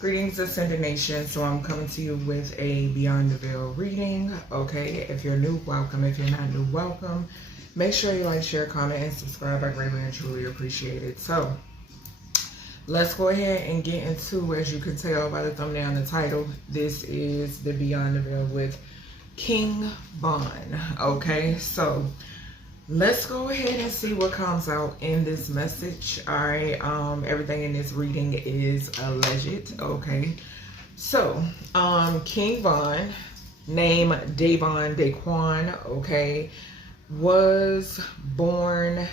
Greetings, Ascended Nation. So I'm coming to you with a Beyond the Veil reading. Okay, if you're new, welcome. If you're not new, welcome. Make sure you like, share, comment, and subscribe. I greatly and truly appreciate it. So let's go ahead and get into, as you can tell by the thumbnail and the title, this is the Beyond the Veil with King Von. Okay, so let's go ahead and see what comes out in this message. All right, everything in this reading is alleged. Okay, so King Von, name Davon Daquan, okay, was born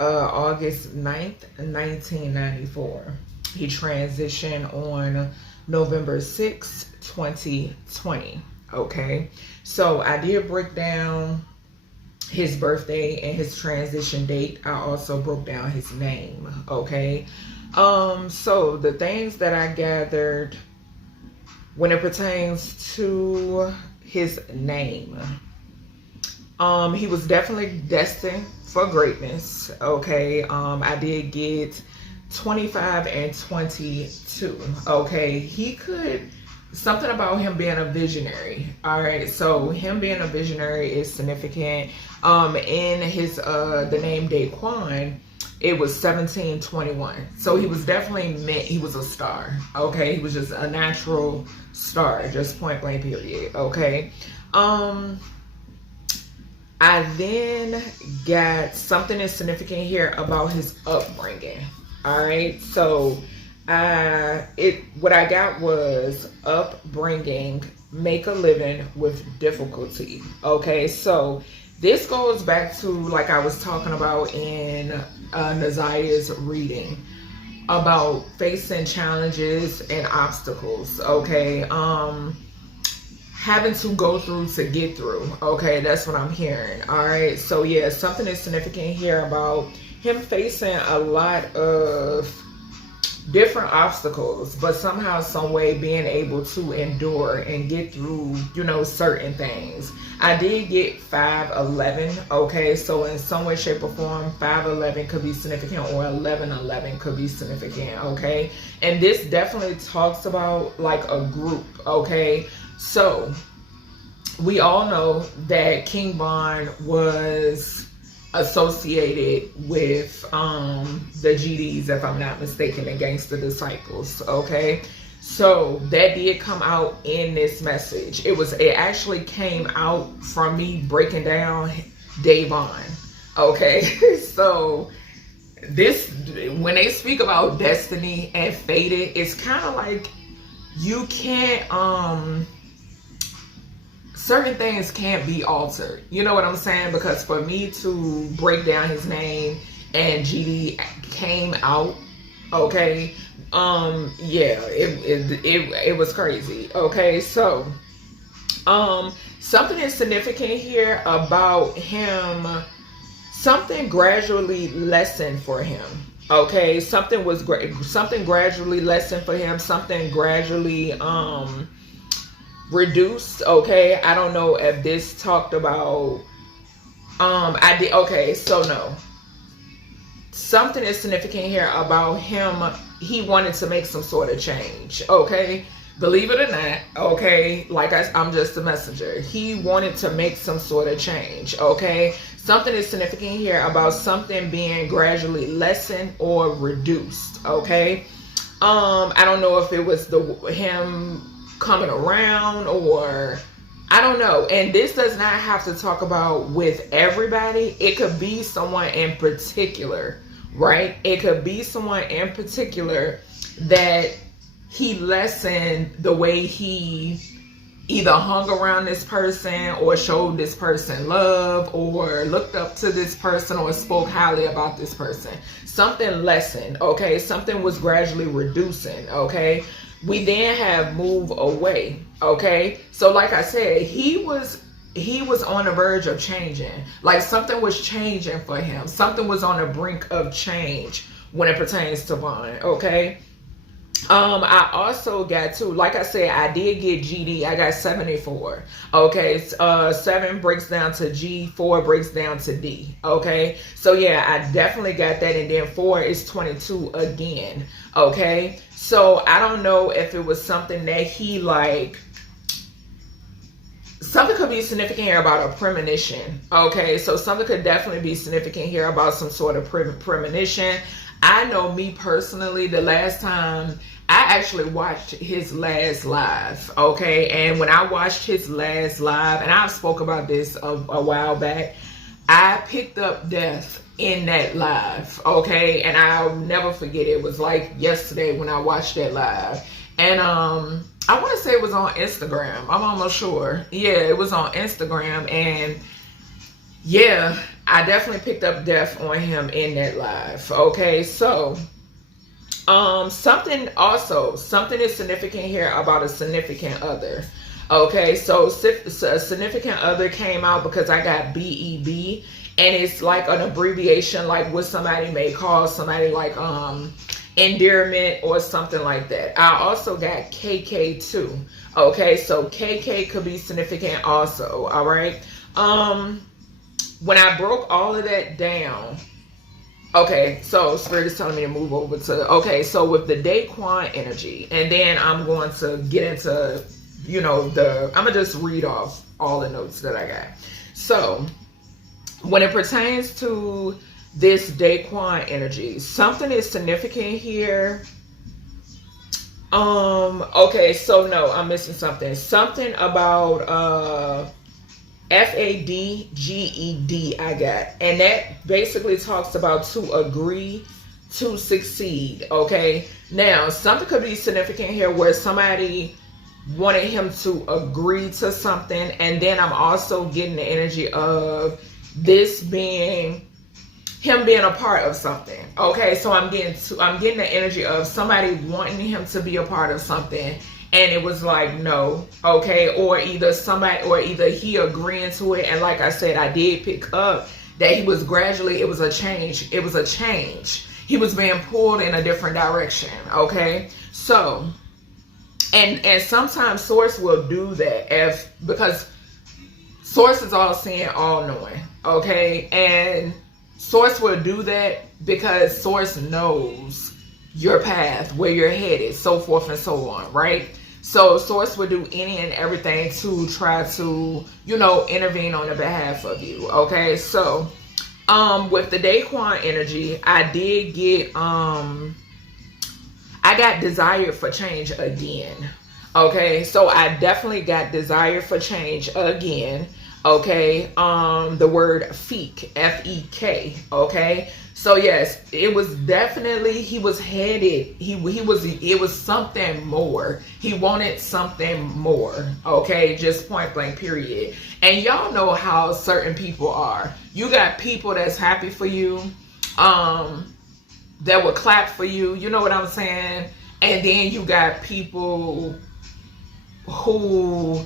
August 9th, 1994. He transitioned on November 6th, 2020. Okay, so I did break down his birthday and his transition date. I also broke down his name. Okay, so the things that I gathered when it pertains to his name, he was definitely destined for greatness. Okay, I did get 25 and 22. Okay, he could, something about him being a visionary. All right, so him being a visionary is significant. In his the name Daquan, it was 1721. So he was definitely meant, he was a star. Okay, he was just a natural star, just point blank period. Okay, I then got something that's significant here about his upbringing. All right, so what I got was upbringing, make a living with difficulty. Okay, so this goes back to, like I was talking about in Nazaya's reading, about facing challenges and obstacles. Okay, having to go through to get through. Okay, that's what I'm hearing. All right, so yeah, something is significant here about him facing a lot of different obstacles, but somehow, some way being able to endure and get through, you know, certain things. I did get 511. Okay, so in some way, shape, or form, 511 could be significant, or 1111 could be significant. Okay, and this definitely talks about like a group. Okay, so we all know that King Von was associated with the GDs, if I'm not mistaken, the GANGSTA disciples. Okay, so that did come out in this message. It actually came out from me breaking down Davon. Okay, so this, when they speak about destiny and fated, it's kind of like you can't certain things can't be altered. You know what I'm saying? Because for me to break down his name and GD came out, okay, yeah, it was crazy. Okay, so something is significant here about him. Something gradually lessened for him. Okay, something gradually lessened for him. Something gradually reduced. Okay, I don't know if this talked about okay, so no, something is significant here about him. He wanted to make some sort of change. Okay, believe it or not. Okay, like I'm just a messenger. He wanted to make some sort of change. Okay, something is significant here about something being gradually lessened or reduced. Okay, I don't know if it was him coming around, or I don't know. And this does not have to talk about with everybody. It could be someone in particular, right? It could be someone in particular that he lessened the way he either hung around this person, or showed this person love, or looked up to this person, or spoke highly about this person. Something lessened. Okay, something was gradually reducing. Okay, we then have move away. Okay, so like I said, he was on the verge of changing. Like something was changing for him. Something was on the brink of change when it pertains to Von. Okay, I also got to, like I said, I did get GD. I got 74. Okay. 7 breaks down to G, 4 breaks down to D. Okay. So yeah, I definitely got that. And then 4 is 22 again. Okay. So I don't know if it was something that he like, something could be significant here about a premonition. Okay. So something could definitely be significant here about some sort of premonition. I know me personally, the last time I actually watched his last live, okay? And when I watched his last live, and I spoke about this a while back, I picked up death in that live, okay? And I'll never forget it. It was like yesterday when I watched that live. And I want to say it was on Instagram. I'm almost sure. Yeah, it was on Instagram. And yeah, I definitely picked up death on him in that live. Okay, so something is significant here about a significant other. Okay, so a significant other came out because I got BEB, and it's like an abbreviation, like what somebody may call somebody like endearment or something like that. I also got KK too. Okay, so KK could be significant also. All right. When I broke all of that down, okay, so Spirit is telling me to move over to, okay, so with the Daquan energy, and then I'm going to get into, you know, I'm going to just read off all the notes that I got. So when it pertains to this Daquan energy, something is significant here. Okay, so no, I'm missing something. Something about, FADGED I got, and that basically talks about to agree to succeed. Okay, now something could be significant here where somebody wanted him to agree to something, and then I'm also getting the energy of this being him being a part of something. Okay, so I'm getting the energy of somebody wanting him to be a part of something, and it was like no. Okay, or either he agreeing to it, and like I said, I did pick up that he was gradually, it was a change. He was being pulled in a different direction. Okay, so and sometimes source will do that because source is all seeing, all knowing. Okay, and source will do that because source knows your path, where you're headed, so forth and so on, right? So source will do any and everything to try to, you know, intervene on the behalf of you. Okay, so with the Daquan energy, I did get I got desire for change again. Okay, so I definitely got desire for change again. Okay, the word feek, F-E-K. Okay, so yes, it was definitely, he was headed, it was something more. He wanted something more. Okay, just point blank period. And y'all know how certain people are. You got people that's happy for you, that will clap for you, you know what I'm saying? And then you got people who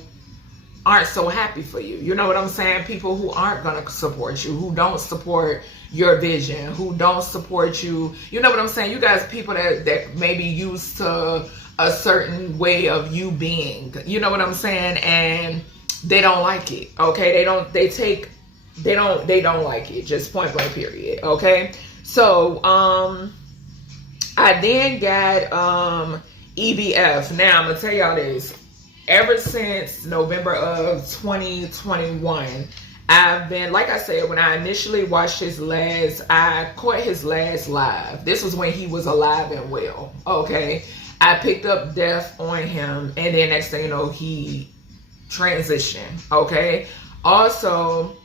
aren't so happy for you, you know what I'm saying? People who aren't gonna support you, who don't support your vision, who don't support you, you know what I'm saying? You guys, people that may be used to a certain way of you being, you know what I'm saying? And they don't like it. Okay, they don't like it, just point blank period. Okay, so I then got EBF. Now I'm gonna tell y'all this. Ever since November of 2021, I've been, like I said, when I initially watched I caught his last live. This was when he was alive and well. Okay, I picked up death on him, and then next thing you know, he transitioned. Okay, also,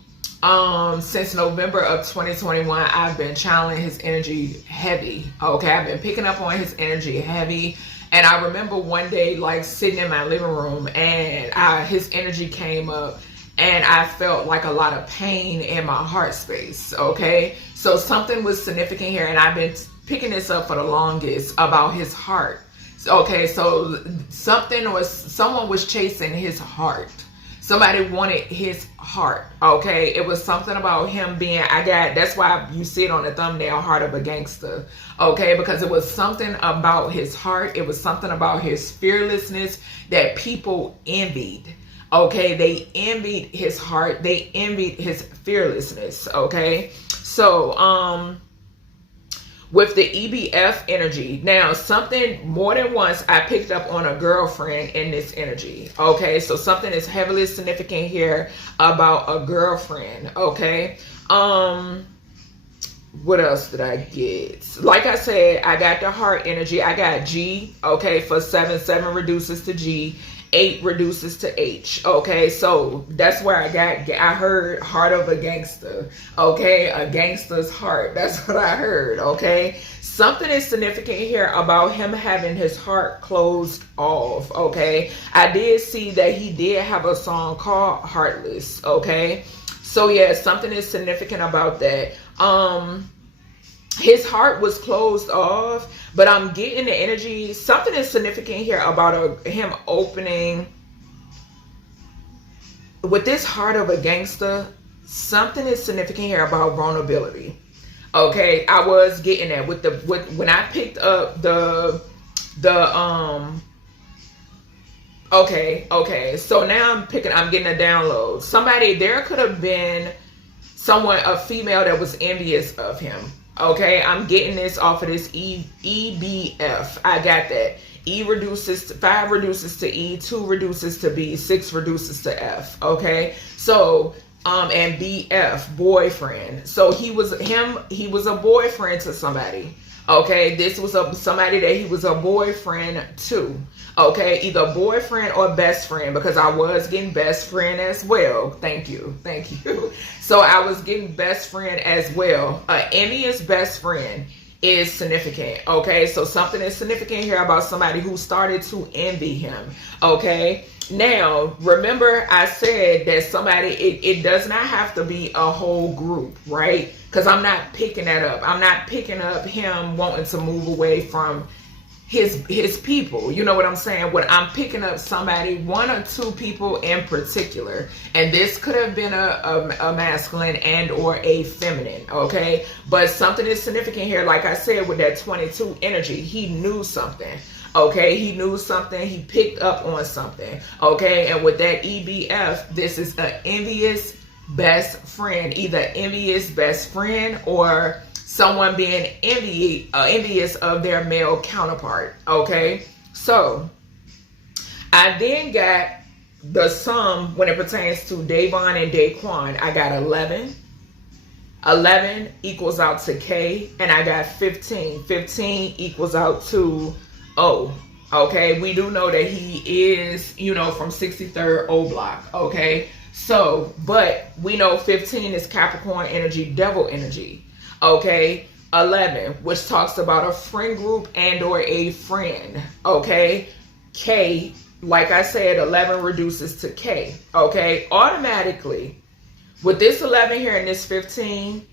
since November of 2021, I've been channeling his energy heavy. Okay, I've been picking up on his energy heavy. And I remember one day, like, sitting in my living room, and his energy came up, and I felt like a lot of pain in my heart space. Okay, so something was significant here, and I've been picking this up for the longest about his heart. Okay, so someone was chasing his heart. Somebody wanted his heart, okay? It was something about him being, that's why you see it on the thumbnail, Heart of a Gangster, okay? Because it was something about his heart. It was something about his fearlessness that people envied, okay? They envied his heart. They envied his fearlessness, okay? So, with the EBF energy, now something more than once I picked up on a girlfriend in this energy, okay? So something is heavily significant here about a girlfriend, okay? What else did I get? Like I said, I got the heart energy. I got G, okay, for 7. 7 reduces to G. 8 reduces to H, okay? So that's where I heard heart of a gangster, okay? A gangster's heart. That's what I heard, okay? Something is significant here about him having his heart closed off, okay? I did see that he did have a song called Heartless, okay? So yeah, something is significant about that. His heart was closed off, but I'm getting the energy. Something is significant here about him opening. With this heart of a gangster, something is significant here about vulnerability. Okay, I was getting that with when I picked up okay. So now I'm getting a download. There could have been someone, a female that was envious of him. Okay, I'm getting this off of this EBF. I got that. 5 reduces to E, 2 reduces to B, 6 reduces to F. Okay, so and BF, boyfriend. So he was a boyfriend to somebody. Okay, this was somebody that he was a boyfriend to. Okay, either boyfriend or best friend, because I was getting best friend as well. Thank you. So I was getting best friend as well. Envious best friend is significant. Okay, so something is significant here about somebody who started to envy him. Okay, now remember I said that somebody, it does not have to be a whole group, right? Because I'm not picking that up. I'm not picking up him wanting to move away from his people. You know what I'm saying? When I'm picking up somebody, 1 or 2 people in particular, and this could have been a masculine and or a feminine, okay? But something is significant here. Like I said, with that 22 energy, he knew something. Okay, he knew something. He picked up on something. Okay, and with that EBF, this is an envious best friend, either envious best friend or someone being envious of their male counterpart. Okay, so I then got the sum when it pertains to Davon and Daquan. I got 11. 11 equals out to K, and I got 15. 15 equals out to O. Okay, we do know that he is, from 63rd O block. Okay, so, but we know 15 is Capricorn energy, devil energy. Okay, 11, which talks about a friend group and or a friend. Okay, K, like I said, 11 reduces to K. Okay, automatically with this 11 here and this 15,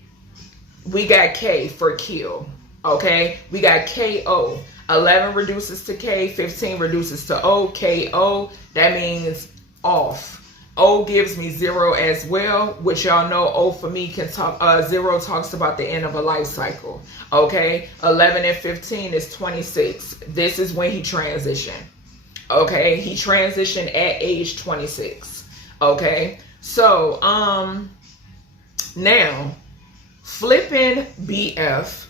we got K for kill. Okay, we got KO. 11 reduces to K, 15 reduces to O, KO, that means off. O gives me 0 as well, which y'all know O for me can talk, 0 talks about the end of a life cycle. Okay, 11 and 15 is 26. This is when he transitioned. Okay, he transitioned at age 26. Okay, so now flipping BF,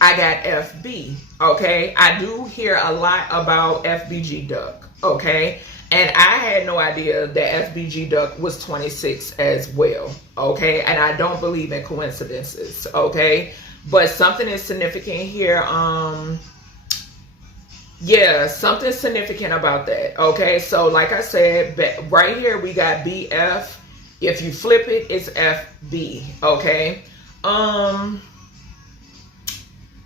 I got FB. Okay, I do hear a lot about FBG Duck. Okay, and I had no idea that FBG Duck was 26 as well. Okay, and I don't believe in coincidences. Okay, but something is significant here. Yeah, something significant about that. Okay, so like I said, right here we got BF. If you flip it, it's FB. Okay,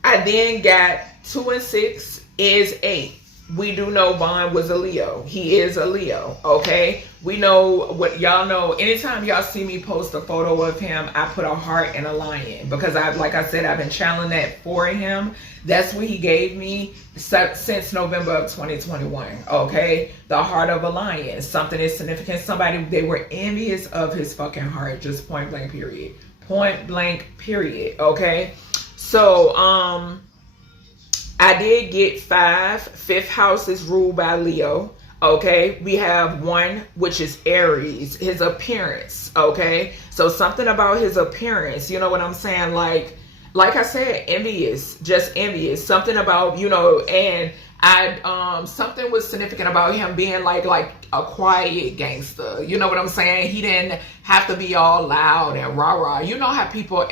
I then got 2 and 6 is 8. we do know Vaughn was a Leo. He is a Leo, okay? We know what y'all know. Anytime y'all see me post a photo of him, I put a heart and a lion because like I said, I've been channeling that for him. That's what he gave me since November of 2021, okay? The heart of a lion. Something is significant. Somebody, they were envious of his fucking heart, just point blank period. Point blank period, okay? So, I did get 5. 5th house is ruled by Leo. Okay. We have 1, which is Aries, his appearance. Okay. So something about his appearance, you know what I'm saying? Like I said, envious, just envious. Something about, you know, and something was significant about him being like a quiet gangster. You know what I'm saying? He didn't have to be all loud and rah-rah. You know how people,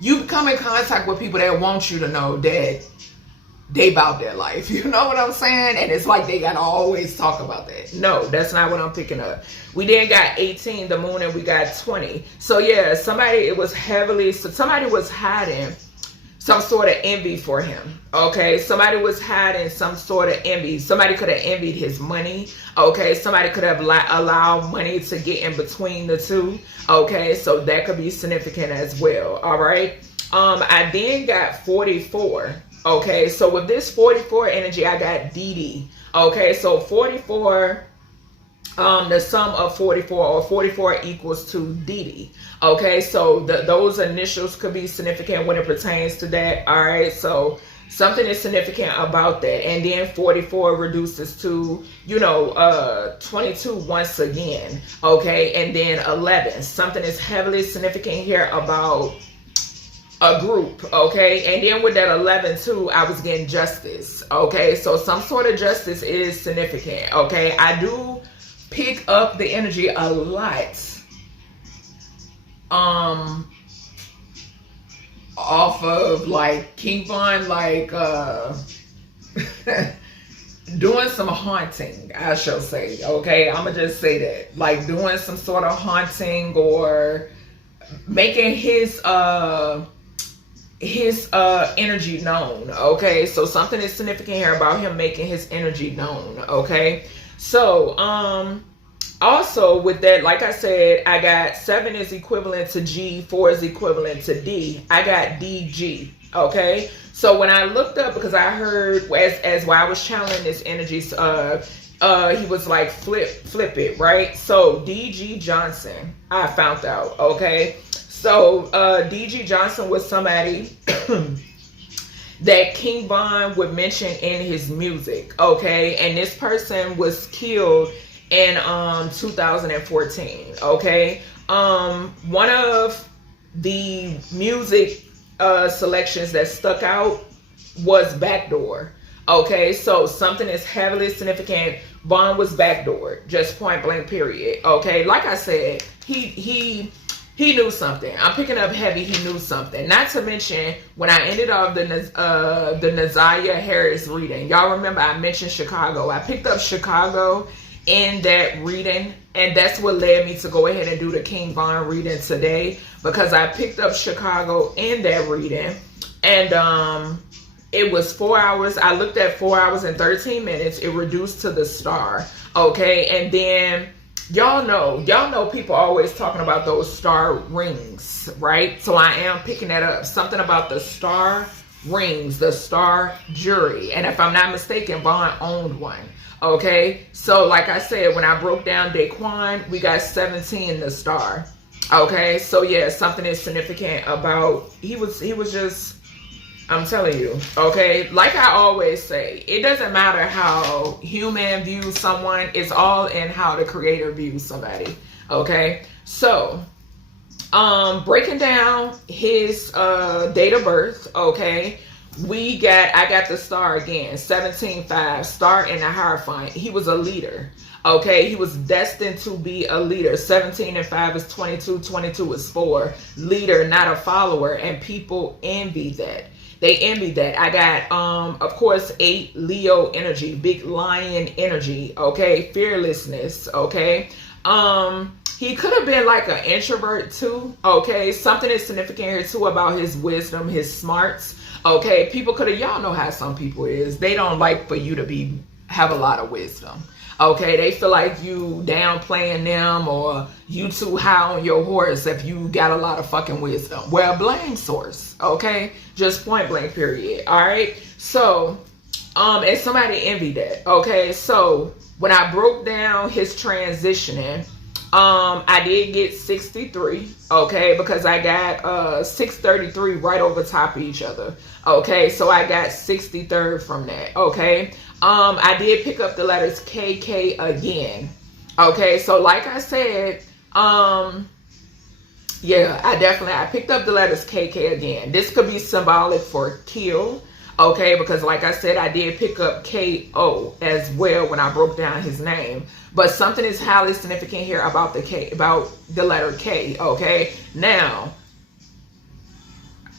you come in contact with people that want you to know that they about their life. You know what I'm saying? And it's like they gotta always talk about that. No, that's not what I'm picking up. We then got 18, the moon, and we got 20. So yeah, somebody was hiding some sort of envy for him. Okay, somebody was hiding some sort of envy. Somebody could have envied his money. Okay, somebody could have allowed money to get in between the two. Okay, so that could be significant as well. All right. I then got 44. Okay, so with this 44 energy, I got DD. Okay, so 44. The sum of 44 or 44 equals to DD. Okay, so those initials could be significant when it pertains to that. All right, so something is significant about that. And then 44 reduces to, you know, 22 once again. Okay, and then 11. Something is heavily significant here about a group. Okay, and then with that 11 too, I was getting justice. Okay, so some sort of justice is significant. Okay, I do pick up the energy a lot off of like King Von, like doing some haunting, I shall say. Okay, I'm gonna just say that, like doing some sort of haunting or making his energy known. Okay, so something is significant here about him making his energy known. Okay, so also with that, like I said, I got 7 is equivalent to G, 4 is equivalent to D. I got DG. Okay, so when I looked up, because I heard as while I was channeling this energy, he was like flip it, right? So DG Johnson, I found out. Okay, so DG Johnson was somebody that King Von would mention in his music. Okay, and this person was killed in 2014. Okay, one of the music selections that stuck out was Backdoor. Okay, so something is heavily significant. Von was backdoor, just point blank period. Okay, like I said, he knew something. I'm picking up heavy. He knew something. Not to mention, when I ended off the Naziah Harris reading, y'all remember I mentioned Chicago. I picked up Chicago in that reading, and that's what led me to go ahead and do the King Von reading today, because I picked up Chicago in that reading, and it was 4 hours. I looked at 4 hours and 13 minutes. It reduced to the star. Okay, and then y'all know people always talking about those star rings, right? So I am picking that up. Something about the star rings, the star jury. And if I'm not mistaken, Vaughn owned one. Okay, so like I said, when I broke down Daquan, we got 17 the star. Okay, so yeah, something is significant about he was just, I'm telling you, okay, like I always say, it doesn't matter how human views someone, it's all in how the creator views somebody. Okay, so breaking down his date of birth. Okay, I got the star again, 17-5, star in the Hierophant. He was a leader. Okay, he was destined to be a leader. 17 and 5 is 22, 22 is 4. Leader, not a follower, and people envy that. They envy that. I got, of course, 8, Leo energy, big lion energy. Okay, fearlessness. Okay, he could have been like an introvert too. Okay, something is significant here too about his wisdom, his smarts. Okay, people could have, y'all know how some people is. They don't like for you to have a lot of wisdom. Okay, they feel like you downplaying them, or you too high on your horse if you got a lot of fucking wisdom. Well, blame source. Okay, just point blank period. All right. So, and somebody envied that. Okay, so when I broke down his transitioning, I did get 63. Okay, because I got 633 right over top of each other. Okay, so I got 63rd from that. Okay. I did pick up the letters KK again. Okay, so like I said, yeah, I picked up the letters KK again. This could be symbolic for kill. Okay, because like I said, I did pick up KO as well when I broke down his name. But something is highly significant here about about the letter K. Okay, now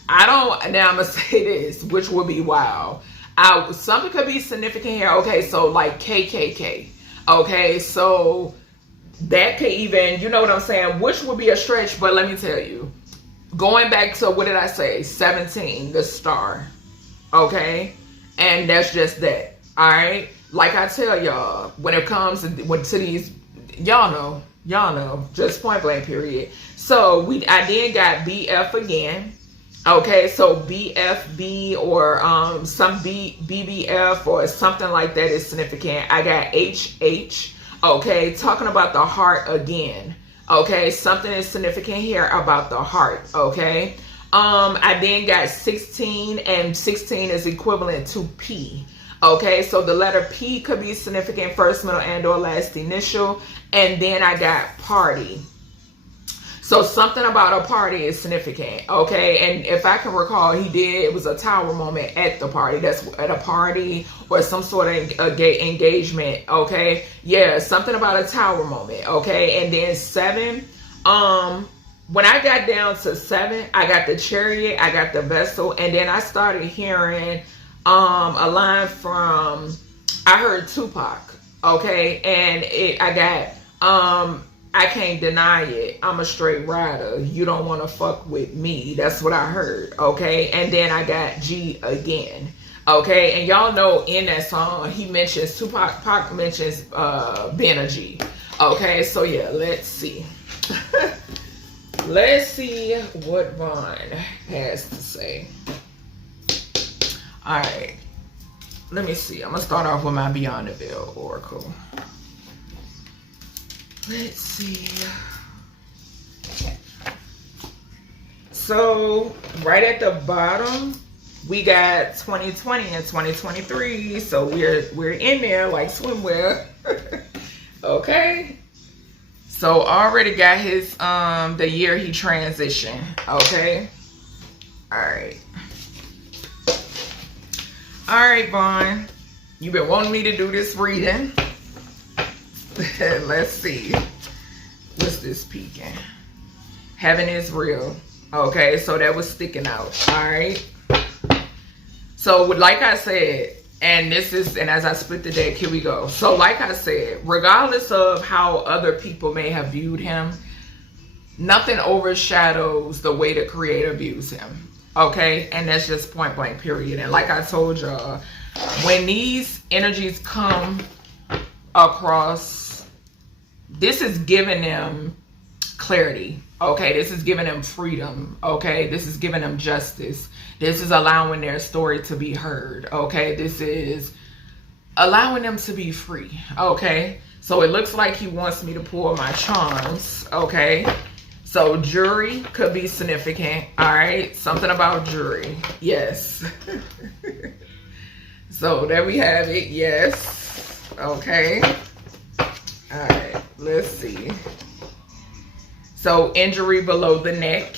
I'm gonna say this, which would be wild. Something could be significant here. Okay, so like KKK. Okay, so that could even, you know what I'm saying, which would be a stretch, but let me tell you. Going back to, what did I say? 17, the star. Okay? And that's just that. Alright? Like I tell y'all, when it comes to these, y'all know, just point blank period. So I then got BF again. Okay, so BFB or some BBF or something like that is significant. I got HH. Okay, talking about the heart again. Okay, something is significant here about the heart. Okay, I then got 16, and 16 is equivalent to P. Okay, so the letter P could be significant, first, middle, and or last initial. And then I got party. So something about a party is significant, okay? And if I can recall, it was a tower moment at the party. That's at a party or some sort of engagement, okay? Yeah, something about a tower moment, okay? And then 7, when I got down to 7, I got the chariot, I got the vessel, and then I started hearing a line from, I heard Tupac, okay? And I got, I can't deny it. I'm a straight rider. You don't want to fuck with me. That's what I heard. Okay. And then I got G again. Okay. And y'all know in that song, he mentions, Tupac mentions being a G. Okay. So yeah, let's see. Let's see what Vaughn has to say. All right. Let me see. I'm going to start off with my Beyond the Veil Oracle. Let's see. So right at the bottom, we got 2020 and 2023. So we're in there like swimwear. Okay. So already got his the year he transitioned. Okay. All right. All right, Vaughn. You've been wanting me to do this reading. Let's see. What's this peeking? Heaven is real. Okay, so that was sticking out. All right. So like I said, and as I split the deck, here we go. So like I said, regardless of how other people may have viewed him, nothing overshadows the way the creator views him. Okay, and that's just point blank period. And like I told y'all, when these energies come across, this is giving them clarity. Okay, this is giving them freedom. Okay, this is giving them justice. This is allowing their story to be heard. Okay, this is allowing them to be free. Okay, so it looks like he wants me to pull my charms. Okay, so jury could be significant. All right, something about jury. Yes. So there we have it. Yes. Okay. All right, let's see. So injury below the neck.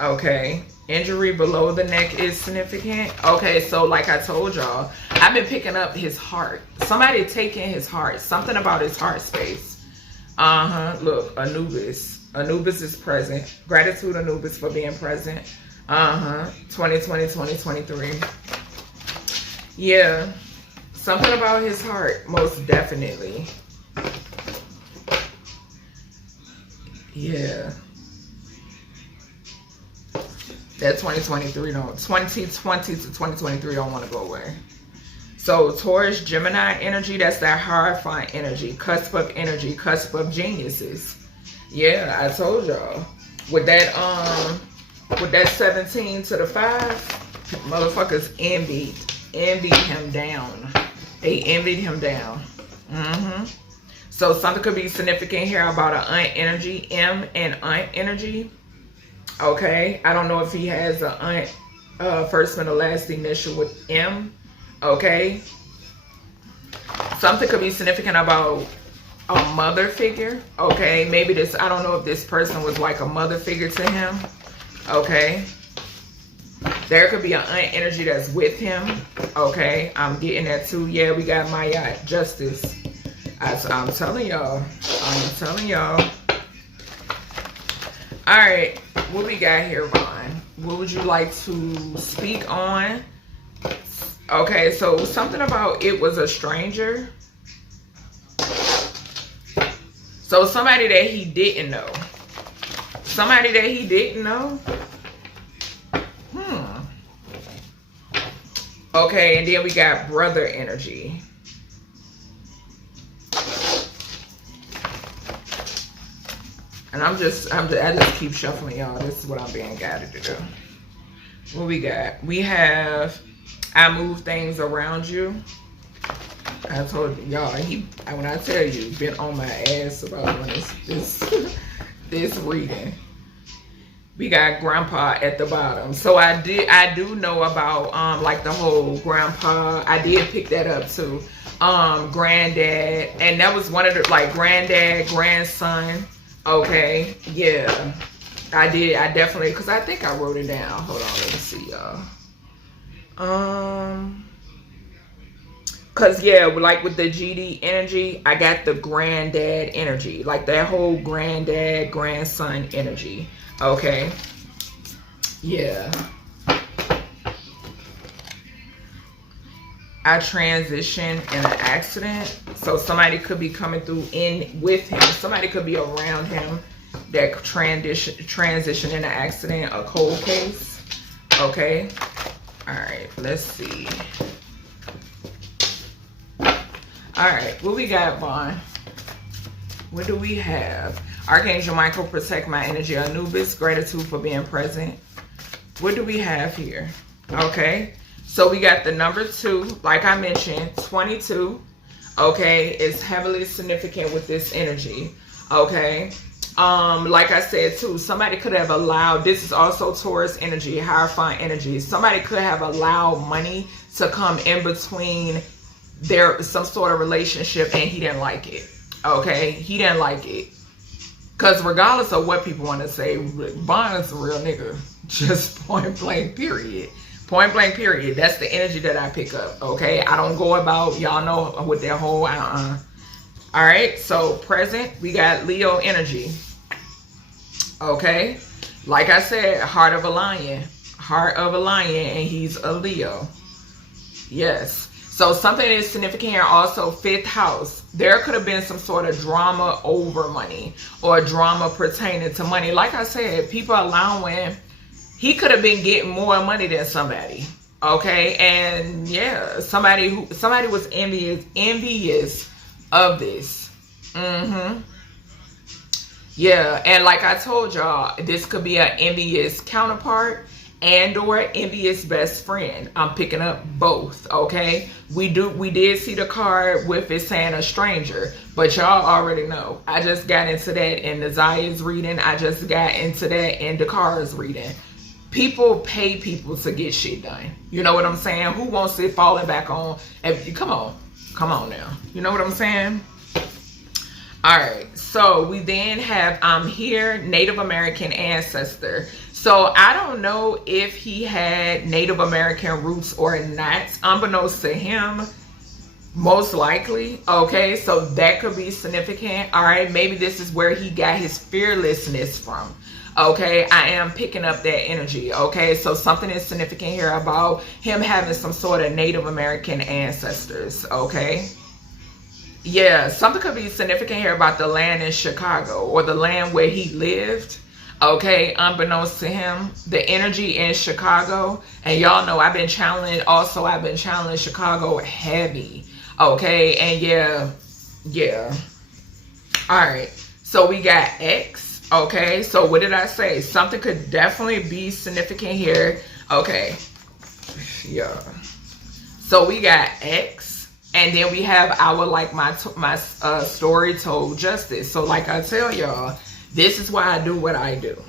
Okay, injury below the neck is significant. Okay, so like I told y'all, I've been picking up his heart. Somebody taking his heart. Something about his heart space. Look, Anubis. Anubis is present. Gratitude, Anubis, for being present. 2020, 2023. Yeah, something about his heart, most definitely. Yeah. That 2020 to 2023 don't want to go away. So Taurus, Gemini energy, that's that hard-fought energy, cusp of geniuses. Yeah, I told y'all. With that 17 to the 5, motherfuckers envied him down. They envied him down. So something could be significant here about an aunt energy, M and aunt energy. Okay, I don't know if he has an aunt first and the last initial with M. Okay, something could be significant about a mother figure. Okay, maybe this, I don't know if this person was like a mother figure to him. Okay, there could be an aunt energy that's with him. Okay, I'm getting that too. Yeah, we got Maya Justice. I'm telling y'all. All right, what we got here, Vaughn? What would you like to speak on? Okay, so something about it was a stranger. So somebody that he didn't know. Somebody that he didn't know. Okay, and then we got brother energy. And I just keep shuffling, y'all. This is what I'm being guided to do. What we got? We have, I move things around you. I told y'all, when I tell you, been on my ass about doing this reading. We got grandpa at the bottom. So I do know about like the whole grandpa. I did pick that up too. Granddad, and that was one of the like granddad, grandson. Okay, yeah. I definitely, because I think I wrote it down. Hold on, let me see, y'all. Because, yeah, like with the GD energy, I got the granddad energy. Like that whole granddad, grandson energy. Okay. Yeah. I transitioned in an accident. So somebody could be coming through in with him. Somebody could be around him that transition in an accident, a cold case. Okay. All right. Let's see. All right. What we got, Vaughn? What do we have? Archangel Michael, protect my energy. Anubis, gratitude for being present. What do we have here? Okay. So we got the number 2, like I mentioned, 22. Okay, it's heavily significant with this energy. Okay, like I said too, somebody could have allowed. This is also Taurus energy, Hierophant energy. Somebody could have allowed money to come in between some sort of relationship, and he didn't like it. Okay, he didn't like it. Because regardless of what people want to say, Bond's a real nigga. Just point blank, period. Point blank, period. That's the energy that I pick up. Okay, I don't go about, y'all know, with that whole All right, so present, we got Leo energy. Okay, like I said, heart of a lion, and he's a Leo. Yes. So something is significant here also, 5th house. There could have been some sort of drama over money or drama pertaining to money. Like I said, people allowing, he could have been getting more money than somebody. Okay, and yeah, somebody was envious of this. Yeah, and like I told y'all, this could be an envious counterpart and or envious best friend. I'm picking up both. Okay, we did see the card with it saying a stranger, but y'all already know. I just got into that in the Zaya's reading. I just got into that in the cards reading. People pay people to get shit done. You know what I'm saying? Who wants it falling back on? Come on now. You know what I'm saying? All right. So we then have here Native American ancestor. So I don't know if he had Native American roots or not. Unbeknownst to him, most likely. Okay, so that could be significant. All right, maybe this is where he got his fearlessness from. Okay, I am picking up that energy. Okay, so something is significant here about him having some sort of Native American ancestors. Okay, yeah, something could be significant here about the land in Chicago or the land where he lived. Okay, unbeknownst to him, the energy in Chicago, and y'all know I've been channeling Chicago heavy. Okay, and yeah. All right, so we got X. Okay, so what did I say? Something could definitely be significant here. Okay, yeah. So we got X, and then we have our, like, my story told justice. So like I tell y'all, this is why I do what I do.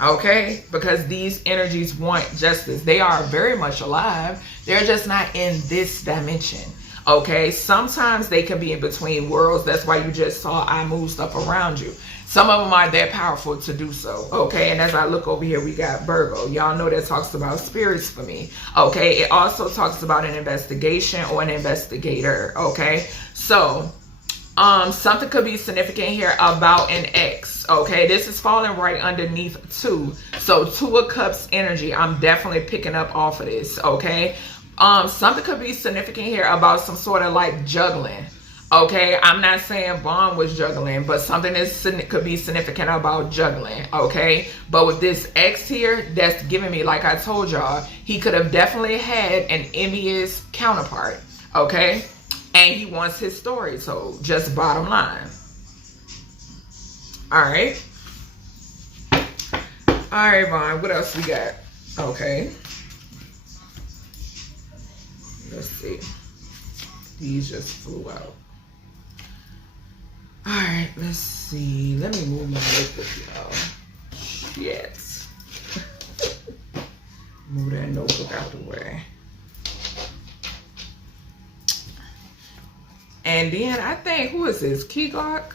Okay, because these energies want justice. They are very much alive. They're just not in this dimension. Okay, sometimes they can be in between worlds. That's why you just saw I move stuff around you. Some of them are that powerful to do so. Okay, and as I look over here, we got Virgo. Y'all know that talks about spirits for me. Okay, it also talks about an investigation or an investigator. Okay, so something could be significant here about an X. Okay, this is falling right underneath 2. So 2 of Cups energy, I'm definitely picking up off of this. Okay, something could be significant here about some sort of like juggling. Okay, I'm not saying Vaughn was juggling, but something could be significant about juggling. Okay, but with this X here, that's giving me, like I told y'all, he could have definitely had an envious counterpart. Okay, and he wants his story told, just bottom line. All right, Vaughn, what else we got? Okay, let's see. These just flew out. All right, let's see. Let me move my notebook, y'all. Shit. Move that notebook out the way. And then I think, who is this? Kegok?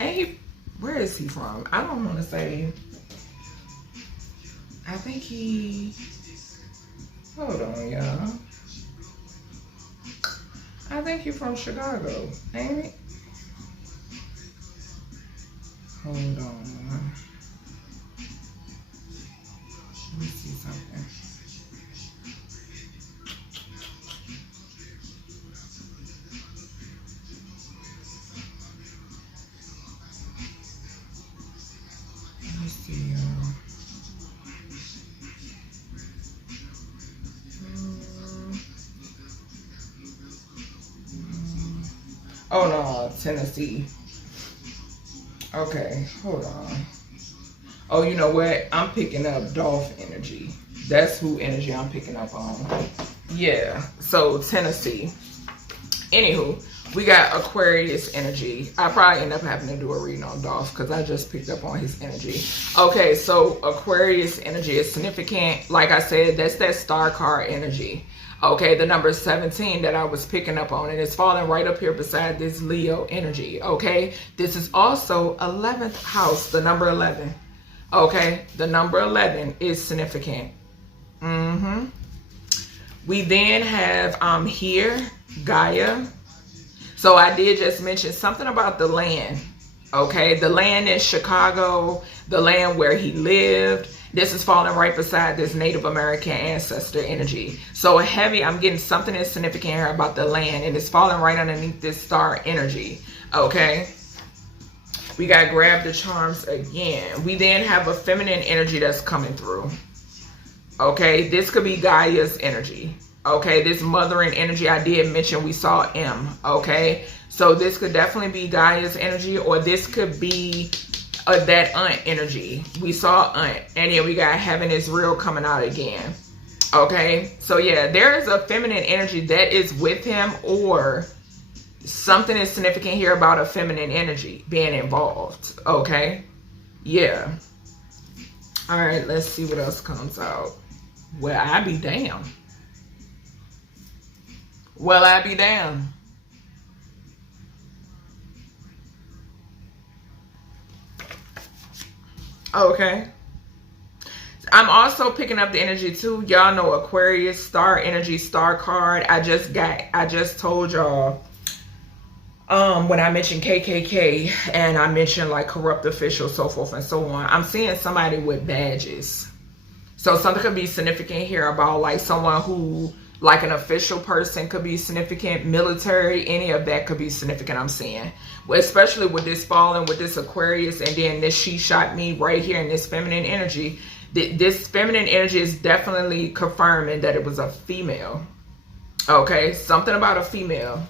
And where is he from? I don't want to say. I think he. Hold on, y'all. I think he's from Chicago, ain't he? Hold on. Let me see something. Let me see, oh no, Tennessee. Okay, hold on. Oh, you know what? I'm picking up Dolph energy. That's who energy I'm picking up on. Yeah, so Tennessee. Anywho, we got Aquarius energy. I probably end up having to do a reading on Dolph because I just picked up on his energy. Okay, so Aquarius energy is significant. Like I said, that's that star card energy. Okay, the number 17 that I was picking up on, and it's falling right up here beside this Leo energy. Okay, this is also 11th house, the number 11. Okay, the number 11 is significant. We then have here Gaia. So I did just mention something about the land. Okay, the land in Chicago, the land where he lived. This is falling right beside this Native American ancestor energy. So heavy, I'm getting something that's significant here about the land, and it's falling right underneath this star energy. Okay. We got grab the charms again. We then have a feminine energy that's coming through. Okay, this could be Gaia's energy. Okay, this mothering energy, I did mention we saw M. Okay, so this could definitely be Gaia's energy, or this could be that aunt energy. We saw aunt, and then we got heaven is real coming out again. Okay, so yeah, there is a feminine energy that is with him, or something is significant here about a feminine energy being involved. Okay, yeah. All right, let's see what else comes out. Well, I be damn. Well, I be damn. Okay. I'm also picking up the energy too. Y'all know Aquarius, star energy, star card. I just told y'all when I mentioned KKK and I mentioned like corrupt officials, so forth and so on. I'm seeing somebody with badges. So something could be significant here about like someone who Like an official person could be significant, military, any of that could be significant, I'm saying. Especially with this falling, with this Aquarius, and then this she shot me right here in this feminine energy. This feminine energy is definitely confirming that it was a female. Okay, something about a female.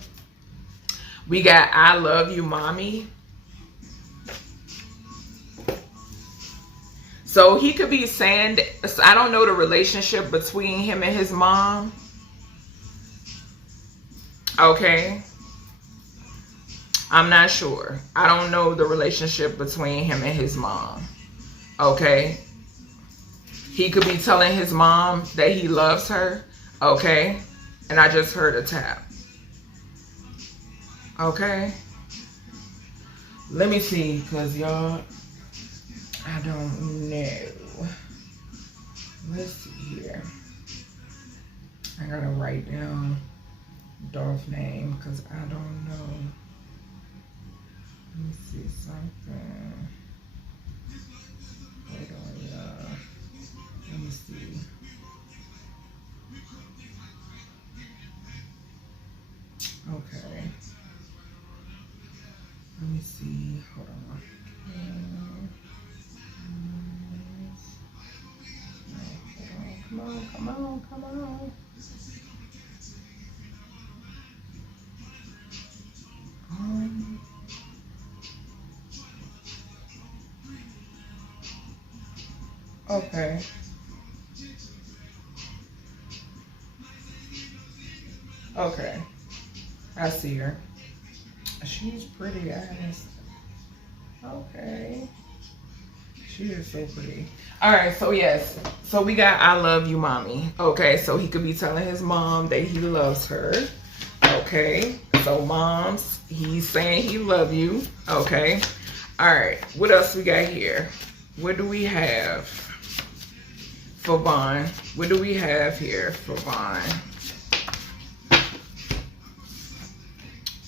We got I love you, mommy. So he could be saying, I don't know the relationship between him and his mom. Okay. I'm not sure. I don't know the relationship between him and his mom. Okay. He could be telling his mom that he loves her. Okay. And I just heard a tap. Okay. Let me see, because y'all, I don't know. Let's see here. I gotta write down Dolph name because I don't know. Let me see something. Hold on, y'all. Let me see. Okay. Let me see. Hold on. Come on, come on, come on. Okay. Okay. I see her. She's pretty, honest. Okay. She is so pretty. All right, so yes. So we got I love you, mommy. Okay, so he could be telling his mom that he loves her. Okay. So moms, he's saying he love you. Okay. All right. What else we got here? What do we have for Vaughn? What do we have here for Vaughn?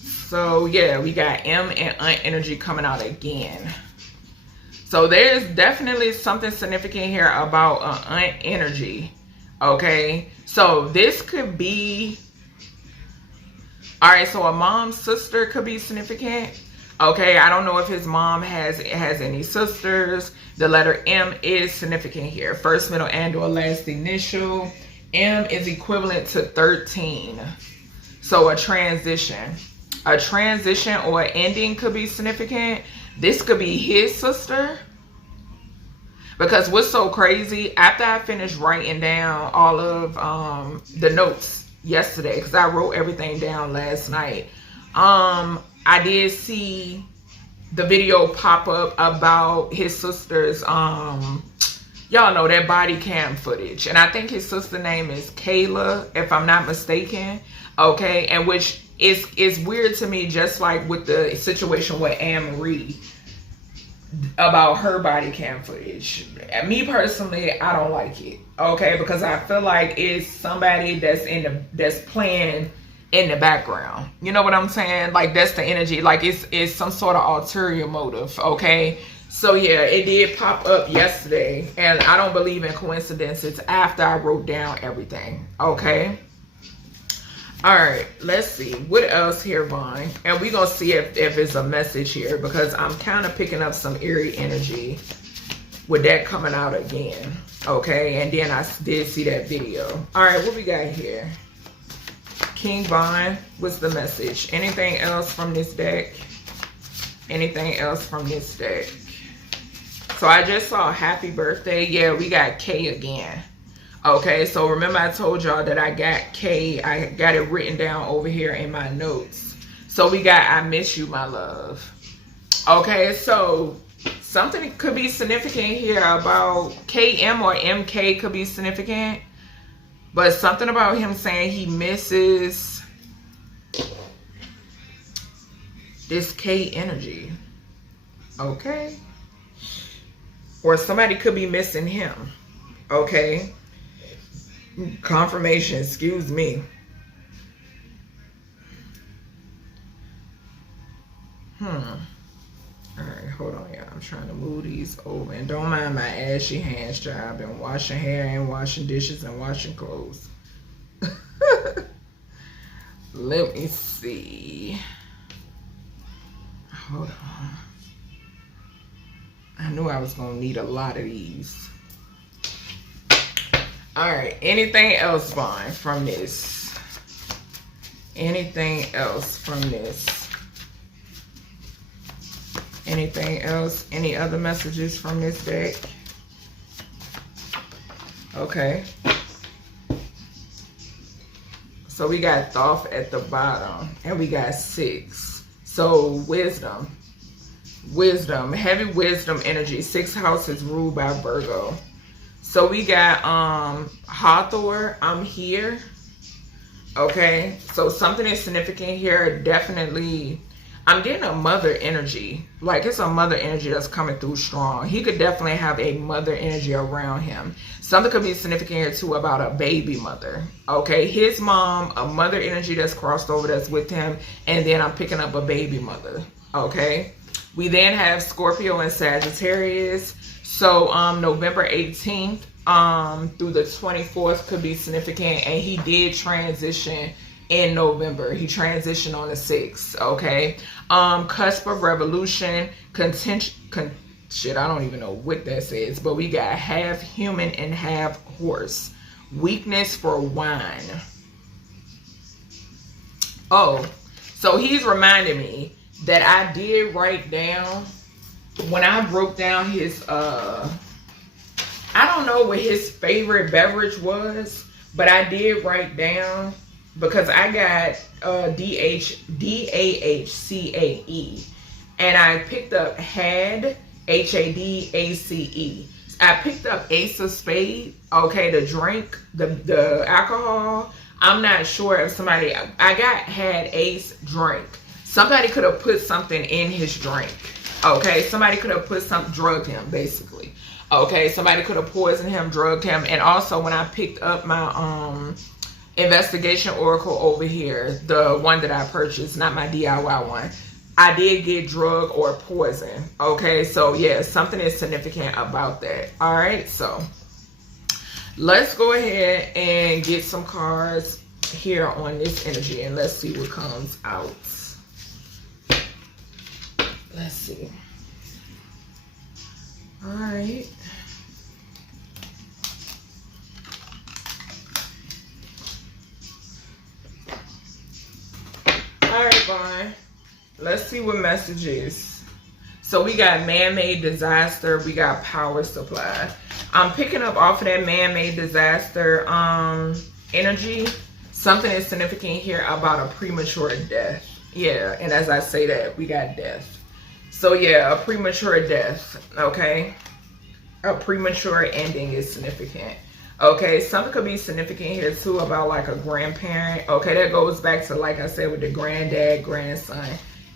So yeah, we got M and Aunt energy coming out again. So there's definitely something significant here about Aunt energy. Okay. So this could be, all right, so a mom's sister could be significant. Okay, I don't know if his mom has any sisters. The letter M is significant here. First, middle, and or last initial. M is equivalent to 13. So a transition. A transition or an ending could be significant. This could be his sister. Because what's so crazy, after I finished writing down all of the notes yesterday, because I wrote everything down last night, I did see the video pop up about his sister's, y'all know that body cam footage. And I think his sister name is Kayla, if I'm not mistaken. Okay, and which is weird to me, just like with the situation with Anne-Marie about her body cam footage. Me personally, I don't like it. Okay, because I feel like it's somebody that's playing in the background. You know what I'm saying? Like that's the energy. Like it's some sort of ulterior motive. Okay. So yeah, it did pop up yesterday, and I don't believe in coincidences after I wrote down everything. Okay. All right, let's see. What else here, Vaughn? And we're going to see if it's a message here, because I'm kind of picking up some eerie energy with that coming out again. Okay, and then I did see that video. All right, what we got here? King Vaughn, what's the message? Anything else from this deck? Anything else from this deck? So I just saw happy birthday. Yeah, we got K again. Okay, so remember I told y'all that I got K. I got it written down over here in my notes. So we got I miss you, my love. Okay, so something could be significant here about KM or MK could be significant. But something about him saying he misses this K energy. Okay. Or somebody could be missing him. Okay. Confirmation, excuse me. All right, hold on, y'all. I'm trying to move these over. And don't mind my ashy hands, child. I've been washing hair and washing dishes and washing clothes. Let me see. Hold on. I knew I was going to need a lot of these. All right. Anything else, Vaughn, from this? Anything else from this? Anything else? Any other messages from this deck? Okay. So we got Thoth at the bottom, and we got 6. So wisdom, heavy wisdom energy. 6th house is ruled by Virgo. So we got Hathor, I'm here. Okay, so something is significant here. Definitely, I'm getting a mother energy. Like, it's a mother energy that's coming through strong. He could definitely have a mother energy around him. Something could be significant here too about a baby mother. Okay, his mom, a mother energy that's crossed over that's with him, and then I'm picking up a baby mother. Okay, we then have Scorpio and Sagittarius. So November 18th through the 24th could be significant, and he did transition in November. He transitioned on the 6th. Okay, cusp of revolution, shit, I don't even know what that says, but we got half human and half horse. Weakness for wine. Oh, so he's reminding me that I did write down, when I broke down his, I don't know what his favorite beverage was, but I did write down, because I got DAHCAE, and I picked up HAD, HADACE. I picked up Ace of Spade, okay, the drink, the alcohol. I'm not sure if somebody, I had Ace drink. Somebody could have put something in his drink, okay? Somebody could have put something, drugged him, basically. Okay, somebody could have poisoned him, drugged him. And also when I picked up my investigation oracle over here, the one that I purchased, not my DIY one, I did get drug or poison. Okay, so yeah, something is significant about that. All right, so let's go ahead and get some cards here on this energy, and let's see what comes out. Let's see. All right. All right, Vaughn. Let's see what messages. So we got man-made disaster. We got power supply. I'm picking up off of that man-made disaster energy. Something is significant here about a premature death. Yeah, and as I say that, we got death. So yeah, a premature death, okay? A premature ending is significant. Okay, something could be significant here too about like a grandparent. Okay, that goes back to, like I said, with the granddad, grandson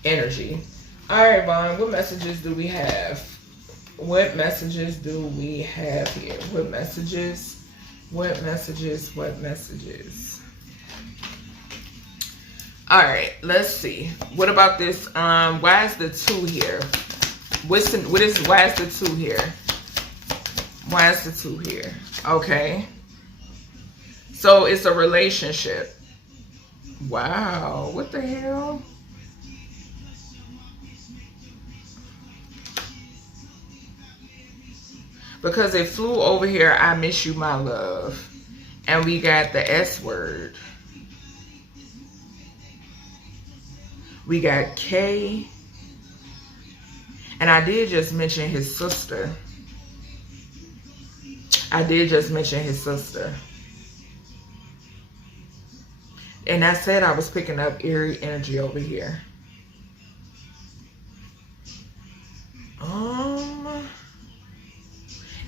energy. All right, Vaughn, what messages do we have? What messages do we have here? What messages? What messages? What messages? All right, let's see. What about this? Why is the 2 here? Why is the 2 here? Why is the 2 here? Okay. So it's a relationship. Wow, what the hell? Because it flew over here, I miss you, my love. And we got the S word. We got K. And I did just mention his sister. I did just mention his sister. And I said I was picking up eerie energy over here.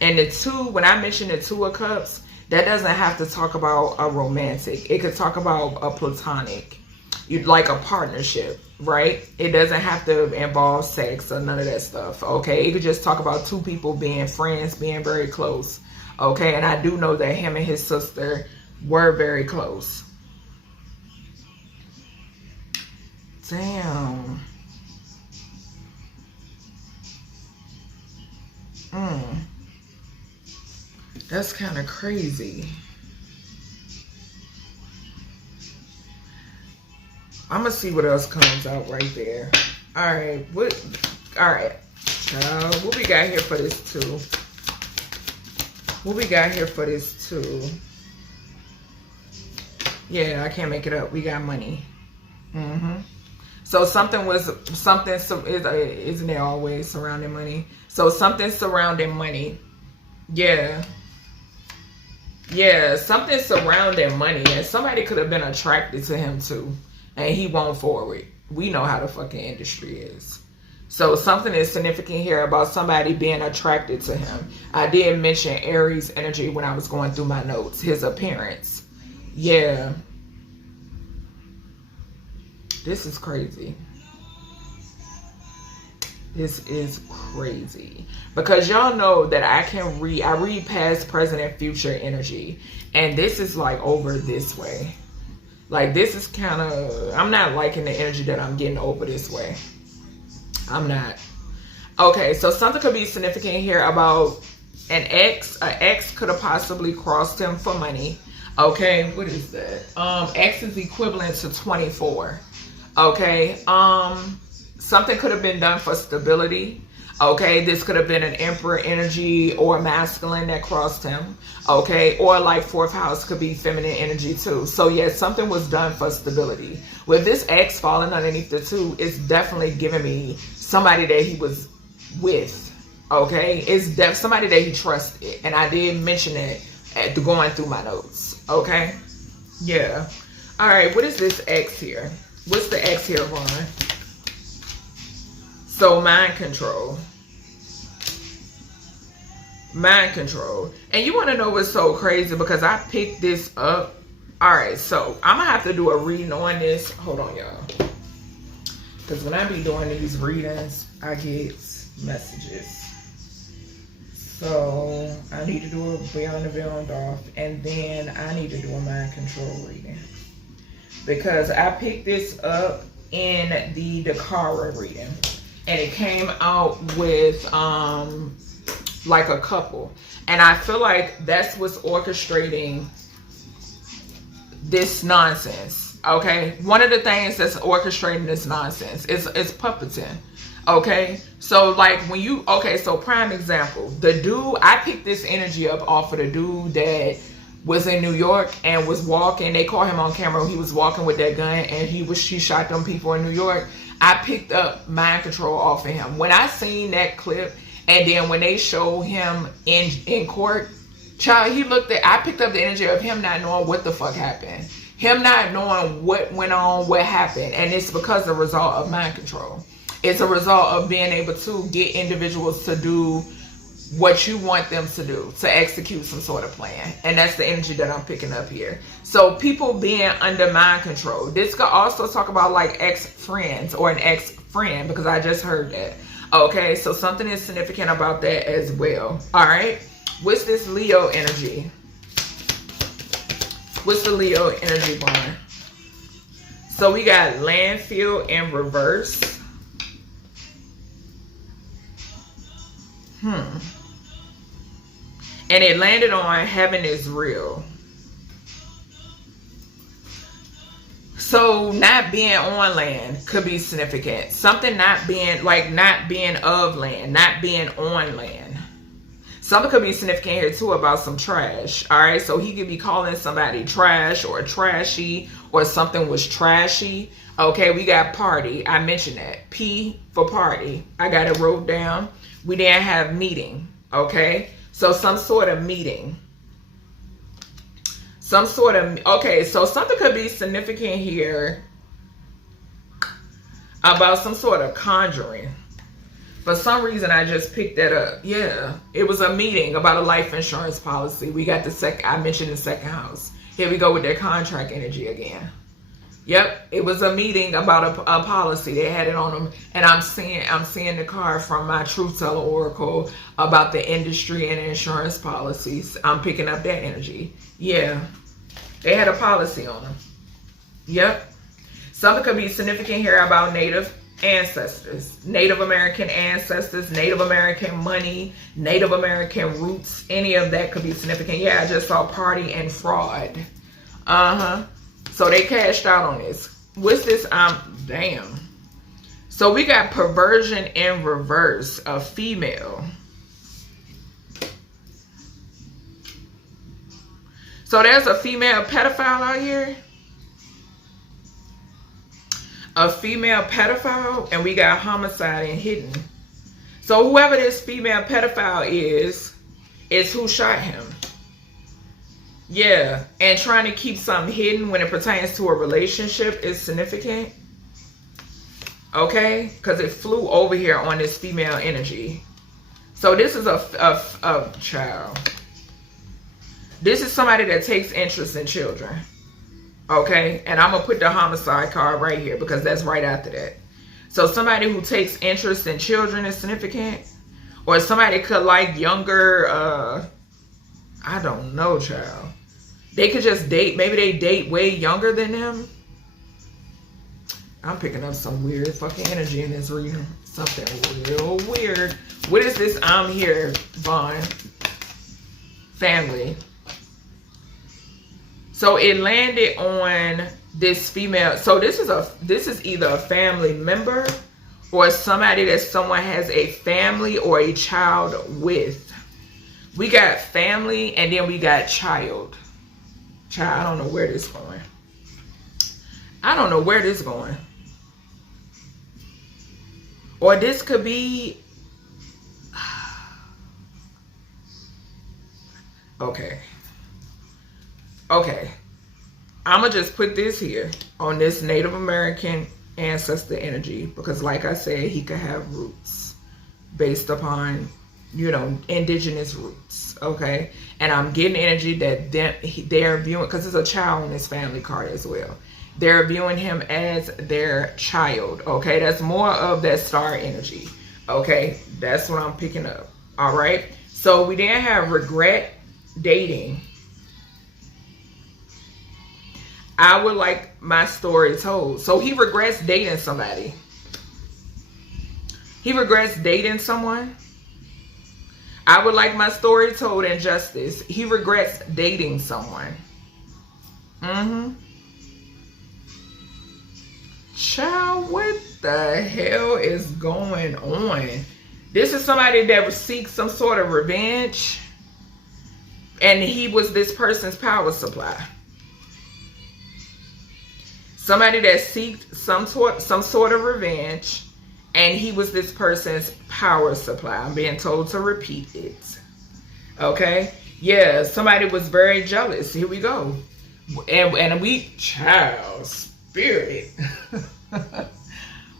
And the 2, when I mentioned the 2 of Cups, that doesn't have to talk about a romantic. It could talk about a platonic, like a partnership, right? It doesn't have to involve sex or none of that stuff, okay? It could just talk about 2 people being friends, being very close, okay? And I do know that him and his sister were very close. Damn. That's kind of crazy. I'm gonna see what else comes out right there. All right, all right, what we got here for this too? What we got here for this too? Yeah, I can't make it up. We got money. So something isn't there always surrounding money? So something surrounding money. Yeah. Yeah, something surrounding money, and somebody could have been attracted to him too, and he won't forward. We know how the fucking industry is. So something is significant here about somebody being attracted to him. I did mention Aries energy when I was going through my notes. His appearance. Yeah. This is crazy. This is crazy. Because y'all know that I read past, present, and future energy. And this is like over this way. Like this is kind of, I'm not liking the energy that I'm getting over this way. I'm not. Okay, so something could be significant here about an ex. An ex could have possibly crossed him for money. Okay, what is that? X is equivalent to 24. Okay, something could have been done for stability. Okay, this could have been an emperor energy or masculine that crossed him. Okay, or like fourth house could be feminine energy too. So yes, something was done for stability. With this X falling underneath the 2, it's definitely giving me somebody that he was with. Okay, it's somebody that he trusted, and I did mention it at going through my notes. Okay, yeah. All right, what is this X here? What's the X here, Ron? So mind control. Mind control. And you want to know what's so crazy, because I picked this up. All right, so I'm gonna have to do a reading on this. Hold on, y'all, because when I be doing these readings, I get messages. So I need to do a Beyond the Veil and Off, and then I need to do a mind control reading, because I picked this up in the Dakara reading, and it came out with like a couple, and I feel like that's what's orchestrating this nonsense. Okay, one of the things that's orchestrating this nonsense is puppeting. Okay, so like when you, okay, so prime example, the dude, I picked this energy up off of the dude that was in New York and was walking. They caught him on camera. He was walking with that gun, and she shot them people in New York. I picked up mind control off of him. When I seen that clip, and then when they showed him in court, child, he looked at, I picked up the energy of him not knowing what the fuck happened. Him not knowing what went on, what happened. And it's because the result of mind control. It's a result of being able to get individuals to do what you want them to do, to execute some sort of plan. And that's the energy that I'm picking up here. So people being under mind control. This could also talk about like ex-friends or an ex-friend, because I just heard that. Okay, so something is significant about that as well. All right, what's this Leo energy? What's the Leo energy bar? So we got landfill in reverse. And it landed on heaven is real. So not being on land could be significant. Something not being, like not being of land, not being on land. Something could be significant here too about some trash. All right, so he could be calling somebody trash or trashy, or something was trashy. Okay, we got party. I mentioned that. P for party. I got it wrote down. We didn't have meeting. Okay, so some sort of meeting. Some sort of, okay, so something could be significant here about some sort of conjuring. For some reason, I just picked that up. Yeah, it was a meeting about a life insurance policy. We got the second, I mentioned the second house. Here we go with their contract energy again. Yep, it was a meeting about a policy. They had it on them, and I'm seeing the card from my Truth Teller Oracle about the industry and insurance policies. I'm picking up that energy. Yeah, they had a policy on them. Yep. Something could be significant here about Native ancestors, Native American ancestors, Native American money, Native American roots. Any of that could be significant. Yeah, I just saw party and fraud. So they cashed out on this. What's this? Damn. So we got perversion in reverse, a female. So there's a female pedophile out here. A female pedophile, and we got homicide and hidden. So whoever this female pedophile is who shot him. Yeah, and trying to keep something hidden when it pertains to a relationship is significant. Okay, because it flew over here on this female energy. So this is a child. This is somebody that takes interest in children. Okay, and I'm going to put the homicide card right here because that's right after that. So somebody who takes interest in children is significant. Or somebody could like younger, I don't know, child. They could just date, maybe they date way younger than them. I'm picking up some weird fucking energy in this reading. Something real weird. What is this I'm here, Vaughn? Family. So it landed on this female. So this is either a family member or somebody that someone has a family or a child with. We got family and then we got child. Child, I don't know where this is going. I don't know where this is going. Or this could be... Okay. Okay. I'm going to just put this here on this Native American ancestor energy. Because like I said, he could have roots based upon, you know, indigenous roots. Okay. And I'm getting energy that they're viewing, because it's a child in this family card as well. They're viewing him as their child. Okay. That's more of that star energy. Okay. That's what I'm picking up. All right. So we then have regret dating. I would like my story told. So he regrets dating somebody. He regrets dating someone. I would like my story told in justice. He regrets dating someone. Child, what the hell is going on? This is somebody that seeks some sort of revenge. And he was this person's power supply. Somebody that seeked some sort of revenge, and he was this person's power supply. I'm being told to repeat it. Okay? Yeah, somebody was very jealous. Here we go. And we, child, spirit.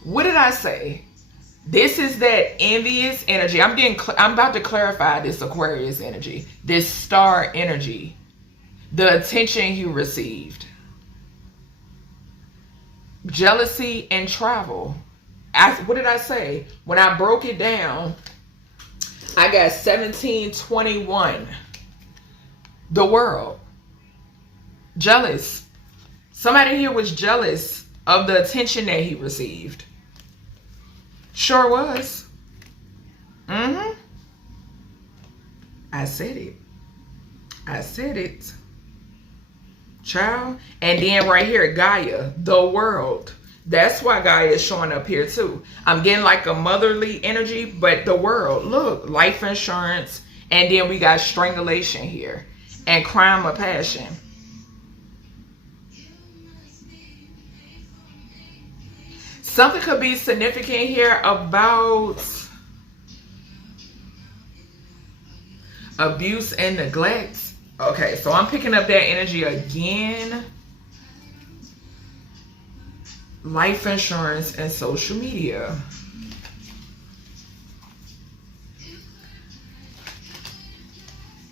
What did I say? This is that envious energy. I'm about to clarify this Aquarius energy. This star energy. The attention he received. Jealousy and travel. What did I say? When I broke it down, I got 1721. The world. Jealous. Somebody here was jealous of the attention that he received. Sure was. I said it. I said it. Child. And then right here, Gaia, the world. That's why Gaia is showing up here too. I'm getting like a motherly energy, but the world. Look, life insurance. And then we got strangulation here. And crime of passion. Something could be significant here about abuse and neglect. Okay, so I'm picking up that energy again. Life insurance and social media.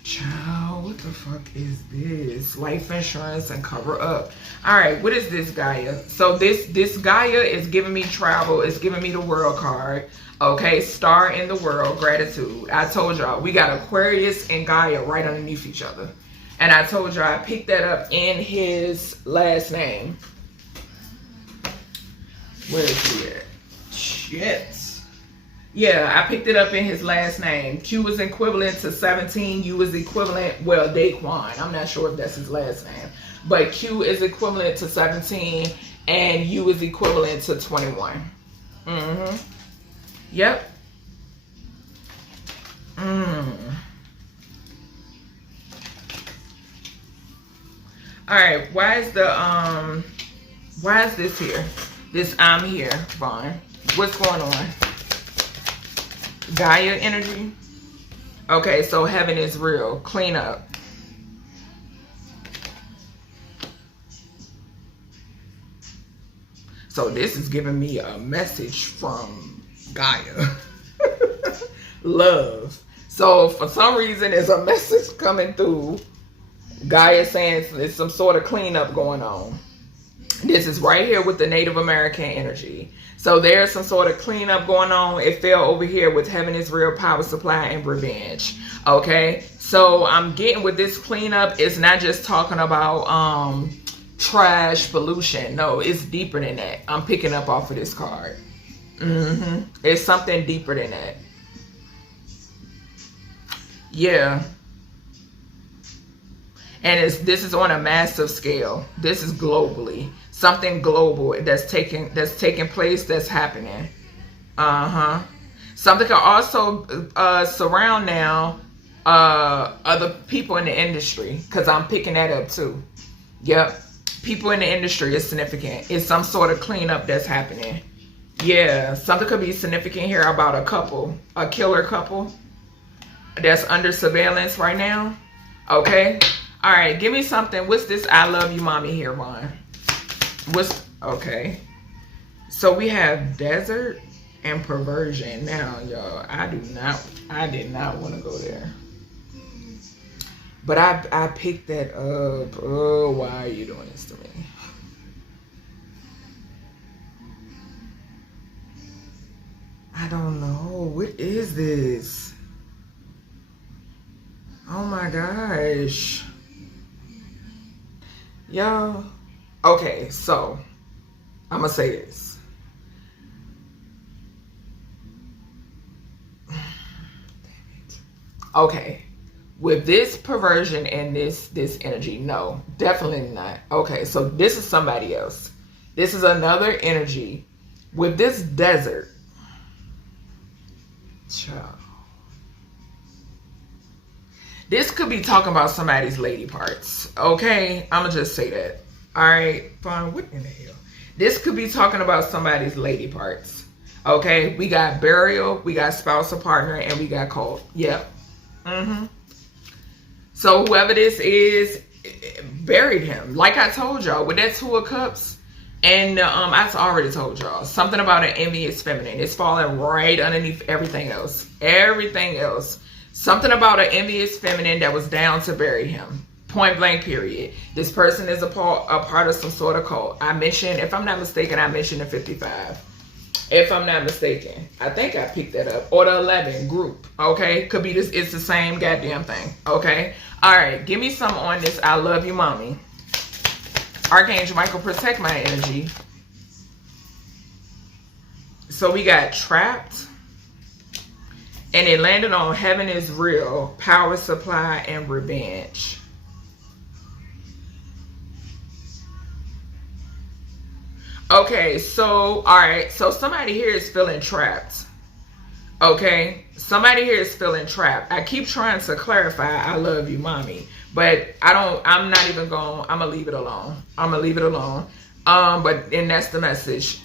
Child, what the fuck is this? Life insurance and cover up. All right, what is this Gaia? So this Gaia is giving me travel. It's giving me the world card. Okay, star in the world, gratitude. I told y'all, we got Aquarius and Gaia right underneath each other. And I told y'all, I picked that up in his last name. Where is he at? Shit. Yeah, I picked it up in his last name. Q is equivalent to 17. U is equivalent, well, Daquan. I'm not sure if that's his last name. But Q is equivalent to 17. and you is equivalent to 21. Yep. All right, why is this here? This I'm here, Vaughn. What's going on? Gaia energy. Okay, so heaven is real. Clean up. So this is giving me a message from Gaia. Love. So for some reason, there's a message coming through. Gaia saying there's some sort of cleanup going on. This is right here with the Native American energy. So there's some sort of cleanup going on. It fell over here with heaven is real, power supply, and revenge. Okay, so I'm getting with this cleanup. It's not just talking about trash, pollution. No, it's deeper than that. I'm picking up off of this card. It's something deeper than that. Yeah. And this is on a massive scale. This is globally. Something global that's taking place, that's happening. Something can also surround now other people in the industry, because I'm picking that up too. Yep. People in the industry is significant. It's some sort of cleanup that's happening. Yeah. Something could be significant here about a couple, a killer couple that's under surveillance right now. Okay. All right, give me something. What's this I love you mommy here, Ron? What's, okay. So we have desert and perversion. Now, y'all, I did not want to go there. But I picked that up. Oh, why are you doing this to me? I don't know. What is this? Oh my gosh. Y'all, okay, so I'm gonna say this. Damn it. Okay, with this perversion and this energy, no, definitely not. Okay, so this is somebody else. This is another energy with this desert. Child. This could be talking about somebody's lady parts. Okay, I'm gonna just say that. All right, fine. What in the hell? This could be talking about somebody's lady parts. Okay, we got burial, we got spousal partner, and we got cult. Yep. So whoever this is buried him. Like I told y'all, with that Two of Cups, and I already told y'all something about an envious feminine. It's falling right underneath everything else. Everything else. Something about an envious feminine that was down to bury him. Point blank, period. This person is a part of some sort of cult. I mentioned, if I'm not mistaken, I mentioned the 55. If I'm not mistaken. I think I picked that up. Or the 11 group. Okay? Could be this. It's the same goddamn thing. Okay? Alright. Give me some on this I love you mommy. Archangel Michael, protect my energy. So we got trapped. And it landed on heaven is real, power supply, and revenge. Okay, so, all right. So somebody here is feeling trapped. Okay? Somebody here is feeling trapped. I keep trying to clarify, I love you, mommy. But I'm not even going, I'm going to leave it alone. And that's the message.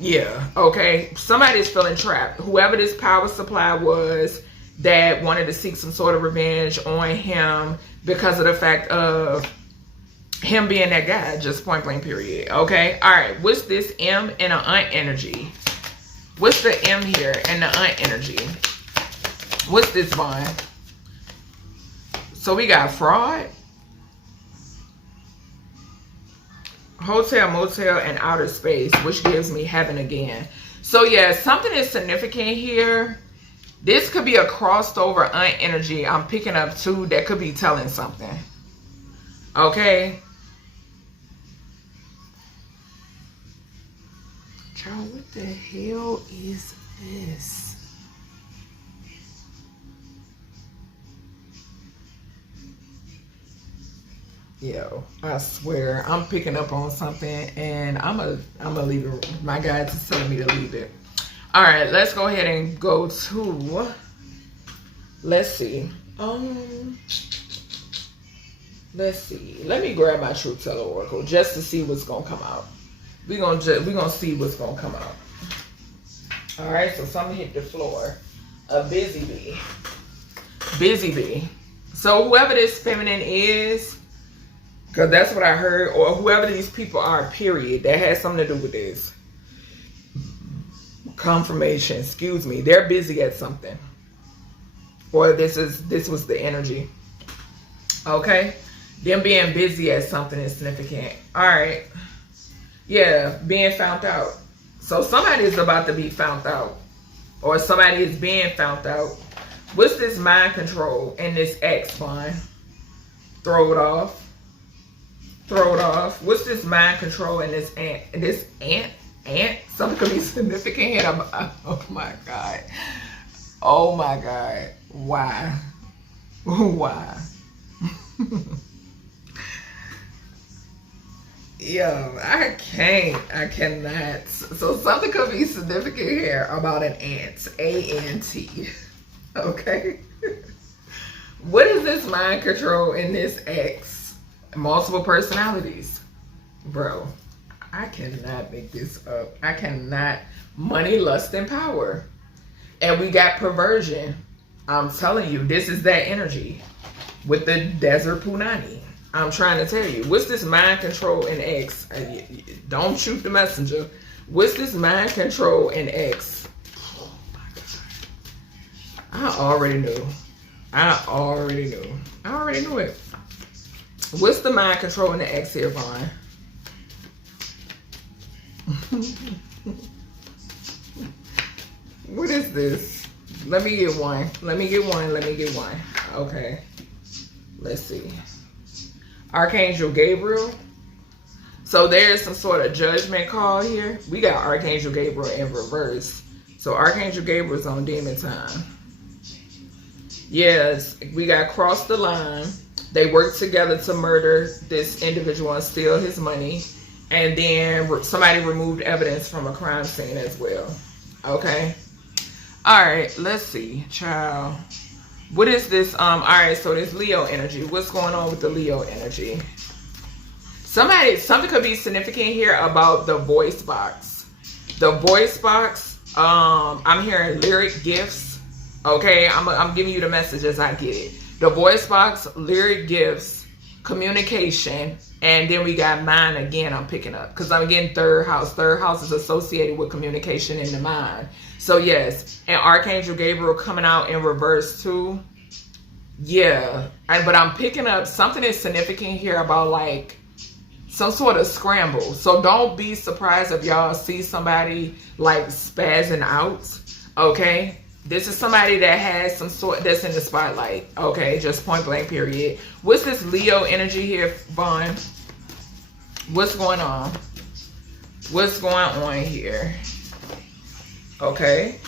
Yeah, okay. Somebody's feeling trapped. Whoever this power supply was that wanted to seek some sort of revenge on him because of the fact of him being that guy, just point blank, period. Okay, all right. What's this M and an aunt energy? What's the M here and the aunt energy? What's this, Vaughn? So we got fraud, hotel, motel, and outer space, which gives me heaven again. So yeah, something is significant here. This could be a crossed over aunt energy I'm picking up too that could be telling something. Okay. Child, what the hell is this? Yo, I swear, I'm picking up on something, and I'm a leave it. My guides is telling me to leave it. All right, let's go ahead and go to. Let's see. Let's see. Let me grab my Truth Teller Oracle just to see what's gonna come out. We're gonna see what's gonna come out. All right, so something hit the floor. A busy bee. Busy bee. So whoever this feminine is, because that's what I heard, or whoever these people are, period, that has something to do with this. Confirmation, excuse me. They're busy at something. Or this was the energy. Okay? Them being busy at something is significant. Alright. Yeah, being found out. So somebody is about to be found out. Or somebody is being found out. What's this mind control in this X, Vaughn? Throw it off. Throw it off. What's this mind control in this ant? This ant? Something could be significant here. Oh my God. Oh my God. Why? Why? Yo, I cannot. So something could be significant here about an ant. A-N-T. Okay. What is this mind control in this X? Multiple personalities. Bro, I cannot make this up. I cannot. Money, lust, and power. And we got perversion. I'm telling you, this is that energy with the desert punani. I'm trying to tell you. What's this mind control in X? Don't shoot the messenger. What's this mind control in X? Oh my God. I already knew. I already knew it. What's the mind control in the X here, Vaughn? What is this? Let me get one. Okay. Let's see. Archangel Gabriel. So there's some sort of judgment call here. We got Archangel Gabriel in reverse. So Archangel Gabriel's on demon time. Yes, we got crossed the line. They worked together to murder this individual and steal his money. And then somebody removed evidence from a crime scene as well. Okay. All right, let's see, child. What is this? All right, so this Leo energy. What's going on with the Leo energy? Something could be significant here about the voice box. The voice box, I'm hearing lyric gifts. Okay, I'm giving you the message as I get it. The voice box, lyric gifts, communication, and then we got mind again. I'm picking up because I'm getting third house. Third house is associated with communication in the mind. So yes, and Archangel Gabriel coming out in reverse too. Yeah, but I'm picking up something is significant here about like some sort of scramble. So don't be surprised if y'all see somebody like spazzing out. Okay, this is somebody that has some sort that's in the spotlight. Okay, just point blank period. What's this Leo energy here, Vaughn? What's going on? What's going on here? Okay,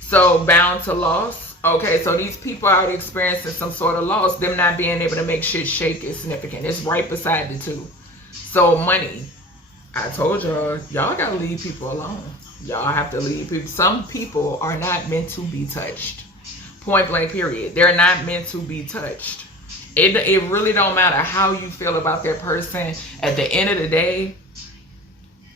so bound to loss. Okay, so these people are experiencing some sort of loss. Them not being able to make shit shake is significant. It's right beside the two. So money. I told y'all gotta leave people alone. Y'all have to leave people. Some people are not meant to be touched. Point blank period. They're not meant to be touched. It really don't matter how you feel about that person. At the end of the day,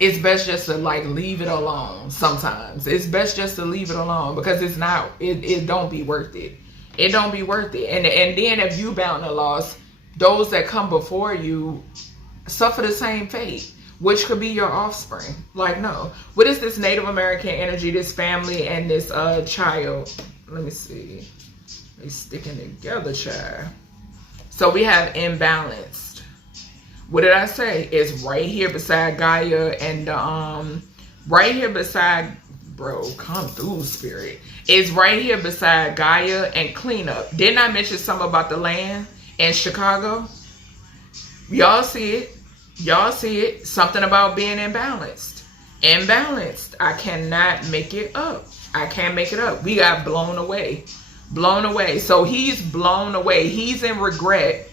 it's best just to like leave it alone. Sometimes it's best just to leave it alone because it's not. It don't be worth it. It don't be worth it. And then if you bound to loss, those that come before you suffer the same fate, which could be your offspring. Like no, what is this Native American energy? This family and this child. Let me see. They sticking together, child. So we have imbalanced. What did I say? It's right here beside Gaia and right here beside, bro, come through, spirit. It's right here beside Gaia and cleanup. Didn't I mention something about the land in Chicago? Y'all see it. Y'all see it. Something about being imbalanced. Imbalanced. I cannot make it up. I can't make it up. We got blown away. Blown away. So he's blown away. He's in regret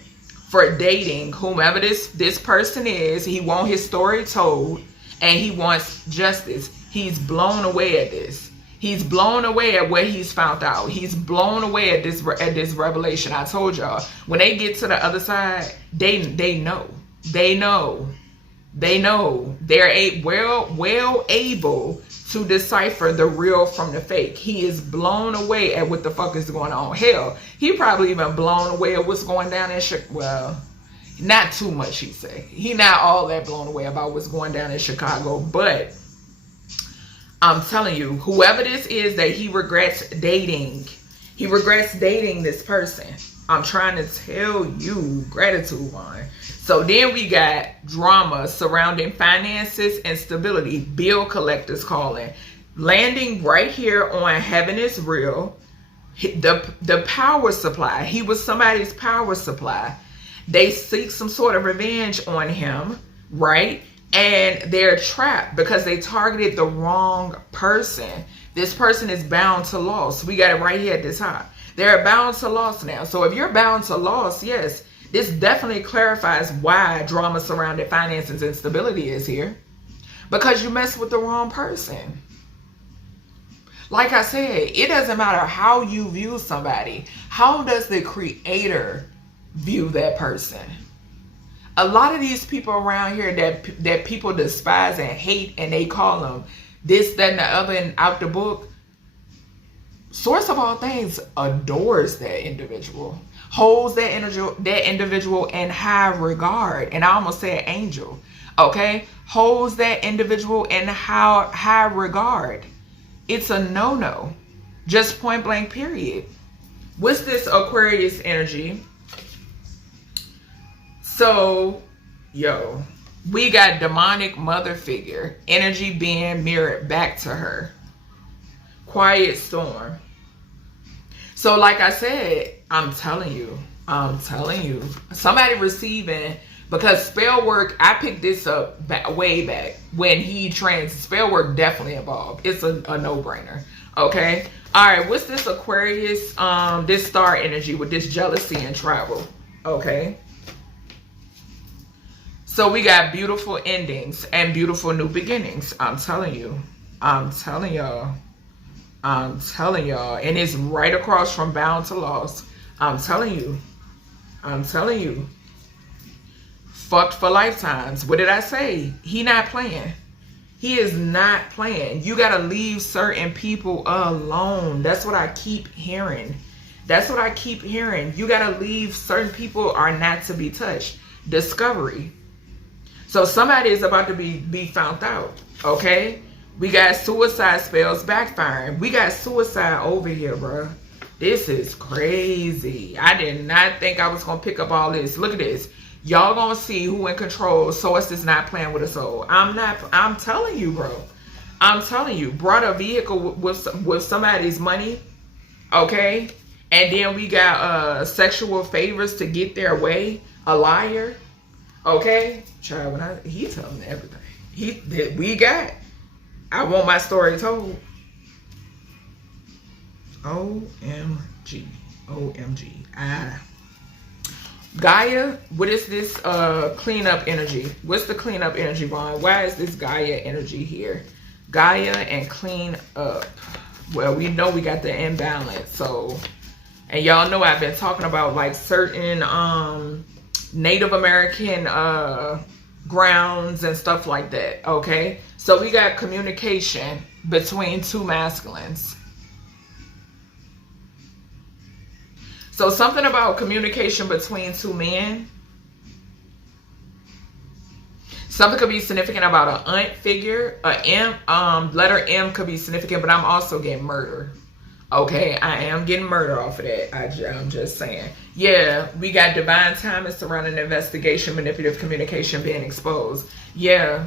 for dating whomever this person is. He wants his story told, and he wants justice. He's blown away at this. He's blown away at what he's found out. He's blown away at this revelation. I told y'all, when they get to the other side, they know. They know. They know. They're well able to decipher the real from the fake. He is blown away at what the fuck is going on. Hell, he probably even blown away at what's going down in Chicago. Well, not too much, he say. He not all that blown away about what's going down in Chicago, but I'm telling you, whoever this is that he regrets dating this person. I'm trying to tell you, gratitude one. So then we got drama surrounding finances and stability. Bill collectors calling. Landing right here on Heaven is Real. The power supply. He was somebody's power supply. They seek some sort of revenge on him, right? And they're trapped because they targeted the wrong person. This person is bound to loss. We got it right here at the top. They're bound to loss now. So if you're bound to loss, yes, this definitely clarifies why drama surrounding finances and stability is here. Because you mess with the wrong person. Like I said, it doesn't matter how you view somebody. How does the creator view that person? A lot of these people around here that people despise and hate, and they call them this, that, and the other, and out the book, source of all things adores that individual, holds that individual in high regard, and I almost said angel, okay? Holds that individual in high regard. It's a no-no, just point blank period. What's this Aquarius energy? So, yo, we got demonic mother figure, energy being mirrored back to her. Quiet storm. So like I said, I'm telling you, somebody receiving, because spell work, I picked this up way back when he trains. Spell work definitely involved. It's a no-brainer. Okay. All right. What's this Aquarius, this star energy with this jealousy and travel? Okay. So we got beautiful endings and beautiful new beginnings. I'm telling you. I'm telling y'all. I'm telling y'all. And it's right across from bound to loss. I'm telling you. I'm telling you. Fucked for lifetimes. What did I say? He not playing. He is not playing. You got to leave certain people alone. That's what I keep hearing. That's what I keep hearing. You got to leave certain people are not to be touched. Discovery. So somebody is about to be found out. Okay? We got suicide spells backfiring. We got suicide over here, bro. This is crazy. I did not think I was going to pick up all this. Look at this. Y'all going to see who in control. Source is not playing with a soul. I'm telling you, bro. I'm telling you. Brought a vehicle with somebody's money. Okay? And then we got sexual favors to get their way. A liar. Okay? Child, he telling me everything. We got. I want my story told. OMG. OMG. Gaia, what is this cleanup energy? What's the cleanup energy, Ron? Why is this Gaia energy here? Gaia and clean up. Well, we know we got the imbalance. So, and y'all know I've been talking about like certain Native American grounds and stuff like that. Okay. So we got communication between two masculines. So something about communication between two men. Something could be significant about an aunt figure. A M, letter M could be significant, but I'm also getting murder. Okay, I am getting murder off of that. I'm just saying. Yeah, we got divine timing surrounding investigation, manipulative communication being exposed. Yeah.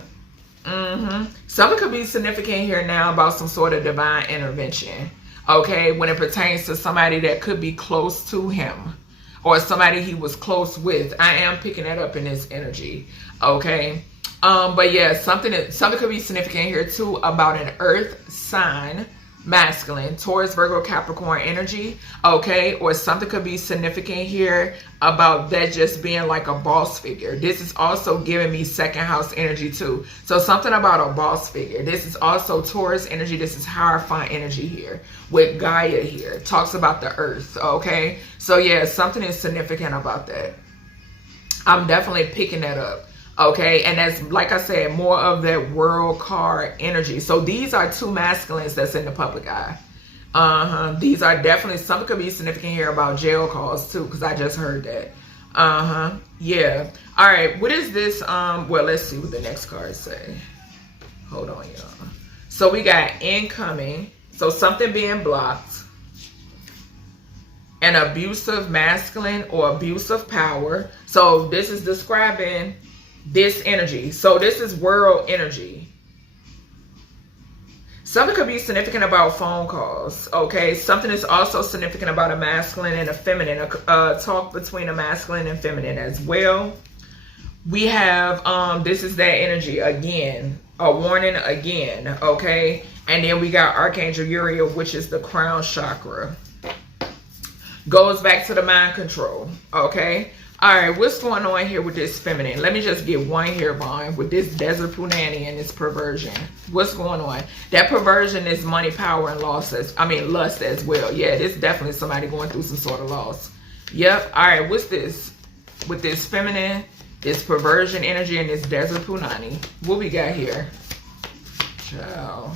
Something could be significant here now about some sort of divine intervention. Okay, when it pertains to somebody that could be close to him or somebody he was close with. I am picking that up in this energy. Okay. But yeah, something could be significant here too about an earth sign masculine, Taurus, Virgo, Capricorn energy, okay? Or something could be significant here about that just being like a boss figure. This is also giving me second house energy too. So something about a boss figure. This is also Taurus energy. This is Hierophant energy here with Gaia here. Talks about the earth, okay? So yeah, something is significant about that. I'm definitely picking that up. Okay, and that's, like I said, more of that world card energy. So these are two masculines that's in the public eye. These are definitely, something could be significant here about jail calls too, because I just heard that. Yeah. All right, what is this? Well, let's see what the next cards say. Hold on, y'all. So we got incoming. So something being blocked. An abusive masculine or abusive power. So this is describing this energy. So this is world energy. Something could be significant about phone calls, okay? Something is also significant about a masculine and a feminine, a talk between a masculine and feminine as well. We have, this is that energy again, a warning again, okay? And then we got Archangel Uriel, which is the crown chakra. Goes back to the mind control, okay? All right, what's going on here with this feminine? Let me just get one here, Vaughn, with this desert punani and this perversion. What's going on? That perversion is money, power, and lust as well. Yeah, this is definitely somebody going through some sort of loss. Yep. All right, what's this? With this feminine, this perversion energy, and this desert punani. What we got here? Child,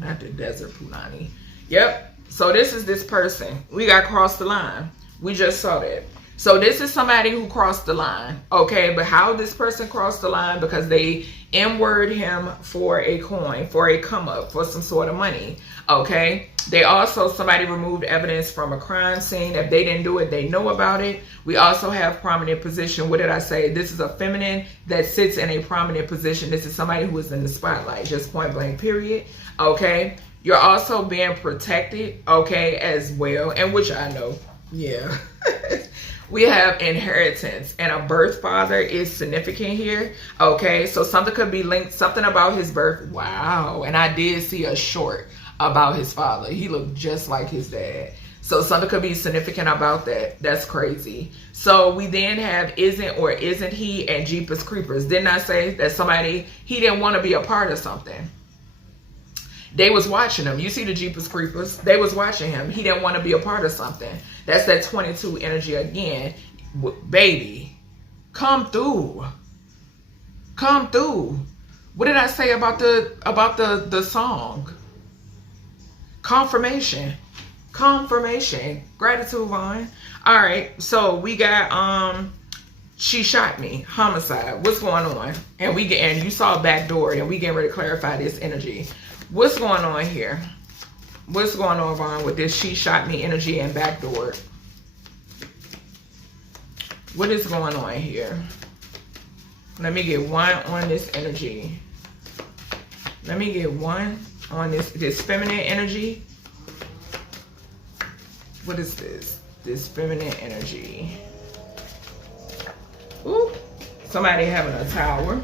not the desert punani. Yep. So this is this person. We got crossed the line. We just saw that. So this is somebody who crossed the line, okay? But how this person crossed the line? Because they inward him for a coin, for a come up, for some sort of money, okay? They also, somebody removed evidence from a crime scene. If they didn't do it, they know about it. We also have prominent position. What did I say? This is a feminine that sits in a prominent position. This is somebody who is in the spotlight, just point blank, period, okay? You're also being protected, okay, as well, and which I know, yeah. We have inheritance, and a birth father is significant here, okay? So something could be linked, something about his birth. Wow, and I did see a short about his father. He looked just like his dad. So something could be significant about that. That's crazy. So we then have isn't or isn't he and Jeepers Creepers. Didn't I say that somebody, he didn't want to be a part of something? They was watching him. You see the Jeepers Creepers? They was watching him. He didn't want to be a part of something. That's that 22 energy again. Baby, come through. Come through. What did I say about the song? Confirmation. Confirmation. Gratitude, Vaughn. All right. So we got she shot me. Homicide. What's going on? And you saw a back door, and we getting ready to clarify this energy. What's going on here? What's going on, Vaughn, with this she shot me energy and backdoor? What is going on here? Let me get one on this energy. Let me get one on this feminine energy. What is this? This feminine energy. Ooh, somebody having a tower.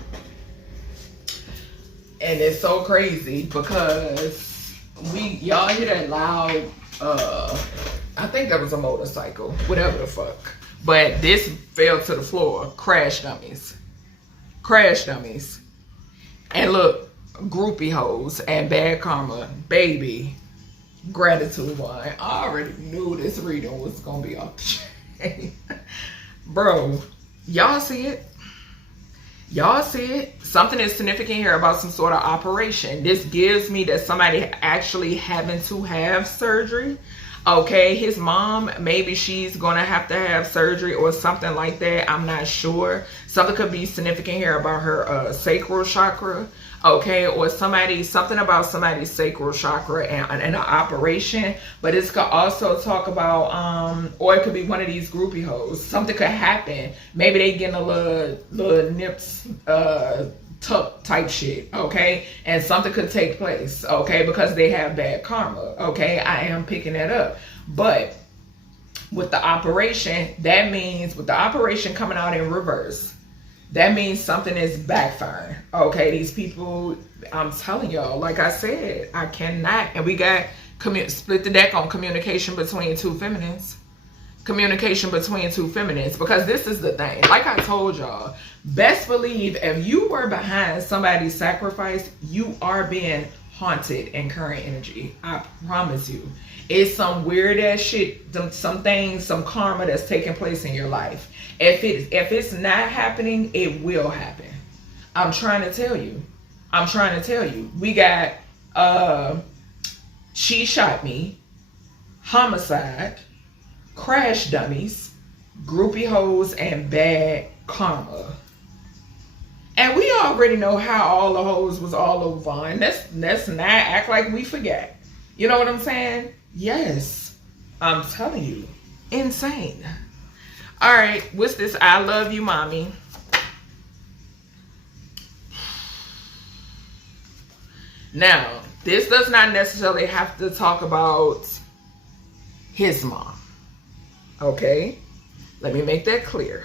And it's so crazy because y'all hear that loud, I think that was a motorcycle, whatever the fuck. But this fell to the floor. Crash dummies. Crash dummies. And look, groupie hoes and bad karma. Baby. Gratitude wine. I already knew this reading was going to be off the chain. Bro, y'all see it? Y'all see it? Something is significant here about some sort of operation. This gives me that somebody actually having to have surgery. Okay, his mom, maybe she's going to have surgery or something like that. I'm not sure. Something could be significant here about her sacral chakra. Okay, or something about somebody's sacral chakra and an operation. But it could also talk about, or it could be one of these groupie hoes. Something could happen. Maybe they getting a little nips, tuck type shit, okay? And something could take place, okay? Because they have bad karma, okay? I am picking that up. But with the operation, that means with the operation coming out in reverse, that means something is backfiring, okay? These people, I'm telling y'all, like I said, I cannot, and we got Split the deck on communication between two feminines. Communication between two feminines. Because this is the thing. Like I told y'all, best believe if you were behind somebody's sacrifice, you are being haunted in current energy. I promise you. It's some weird ass shit, some things, some karma that's taking place in your life. If it's not happening, it will happen. I'm trying to tell you. I'm trying to tell you. We got she shot me, homicide, crash dummies, groupie hoes, and bad karma. And we already know how all the hoes was all over Vaughn. Let's not act like we forget. You know what I'm saying? Yes. I'm telling you. Insane. All right. What's this? I love you, mommy. Now, this does not necessarily have to talk about his mom. Okay? Let me make that clear.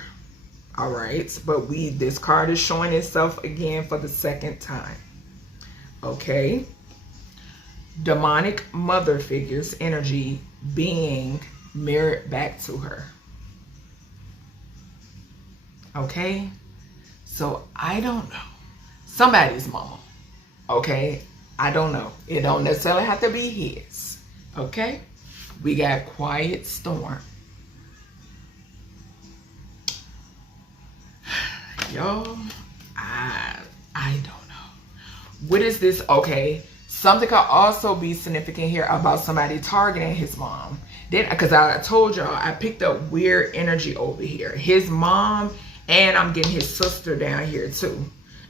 All right? But this card is showing itself again for the second time. Okay? Demonic mother figures energy being mirrored back to her. Okay? So, I don't know. Somebody's mom. Okay? I don't know. It don't necessarily have to be his. Okay? We got quiet storm. Y'all, I don't know. What is this? Okay. Something could also be significant here about somebody targeting his mom. Then, because I told y'all, I picked up weird energy over here. His mom, and I'm getting his sister down here too.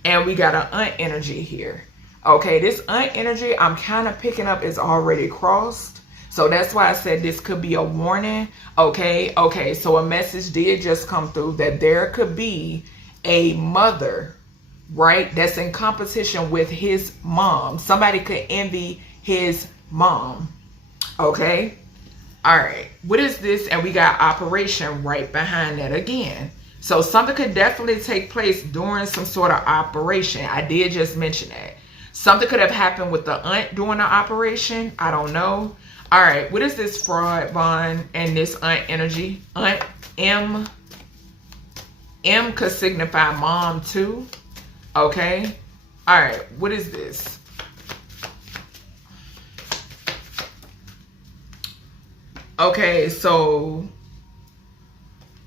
And we got an aunt energy here. Okay, this aunt energy I'm kind of picking up is already crossed. So that's why I said this could be a warning. Okay, so a message did just come through that there could be a mother, right, that's in competition with his mom. Somebody could envy his mom. Okay, all right. What is this? And we got operation right behind that again. So something could definitely take place during some sort of operation. I did just mention that. Something could have happened with the aunt during the operation. I don't know. All right. What is this fraud bond and this aunt energy? Aunt M. M could signify mom too. Okay. All right. What is this? Okay. So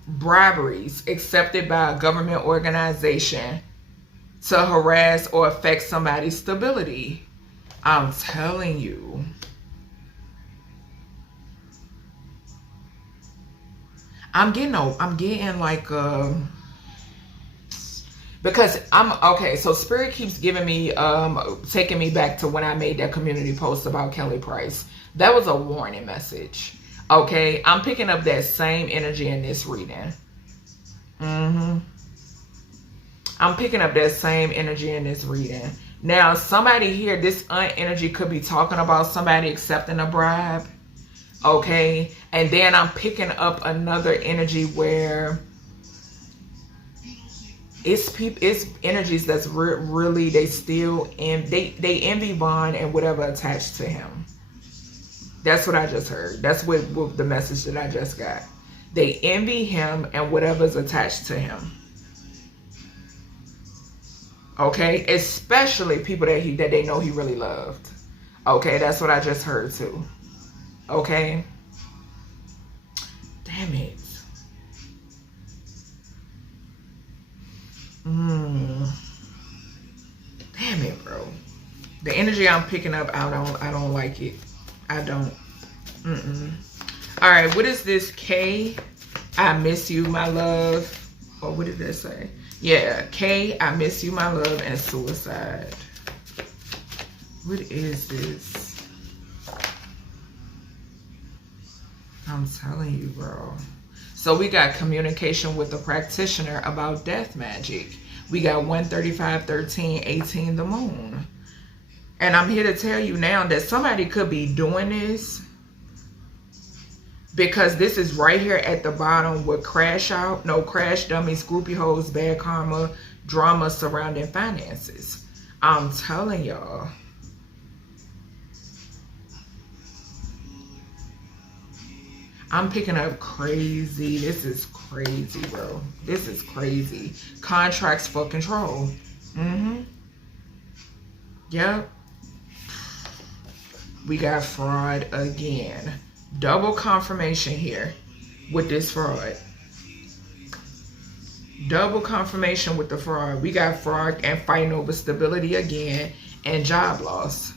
briberies accepted by a government organization to harass or affect somebody's stability. I'm telling you. I'm getting like because okay, so spirit keeps giving me taking me back to when I made that community post about Kelly Price. That was a warning message. Okay, I'm picking up that same energy in this reading. I'm picking up that same energy in this reading. Now, somebody here, this aunt energy could be talking about somebody accepting a bribe. Okay. And then I'm picking up another energy where it's energies that's really, they still, they envy Vaughn and whatever attached to him. That's what I just heard. That's what the message that I just got. They envy him and whatever's attached to him. Okay, especially people that they know he really loved. Okay, that's what I just heard too. Okay. Damn it. Damn it, bro. The energy I'm picking up, I don't like it. I don't. All right, what is this? K, I miss you, my love. Or what did that say? Yeah, K, I miss you, my love, and suicide. What is this? I'm telling you, bro. So we got communication with the practitioner about death magic. We got 135, 13, 18, the moon. And I'm here to tell you now that somebody could be doing this because this is right here at the bottom with crash out, no crash dummies, groupie hoes, bad karma, drama surrounding finances. I'm telling y'all. I'm picking up crazy. This is crazy, bro. This is crazy. Contracts for control. Yep. We got fraud again. Double confirmation here with this fraud. Double confirmation with the fraud. We got fraud and fighting over stability again and job loss.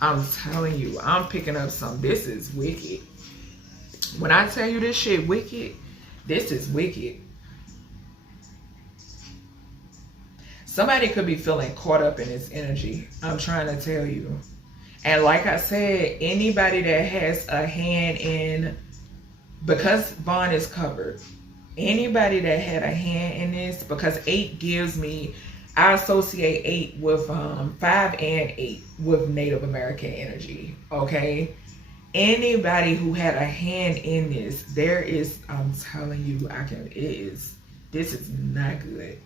I'm telling you, I'm picking up some. This is wicked. When I tell you this shit wicked, this is wicked. Somebody could be feeling caught up in this energy. I'm trying to tell you. And like I said, anybody that has a hand in, because Vaughn is covered, anybody that had a hand in this, because 8 gives me, I associate 8 with 5 and 8 with Native American energy, okay? Anybody who had a hand in this, there is, I'm telling you, this is not good.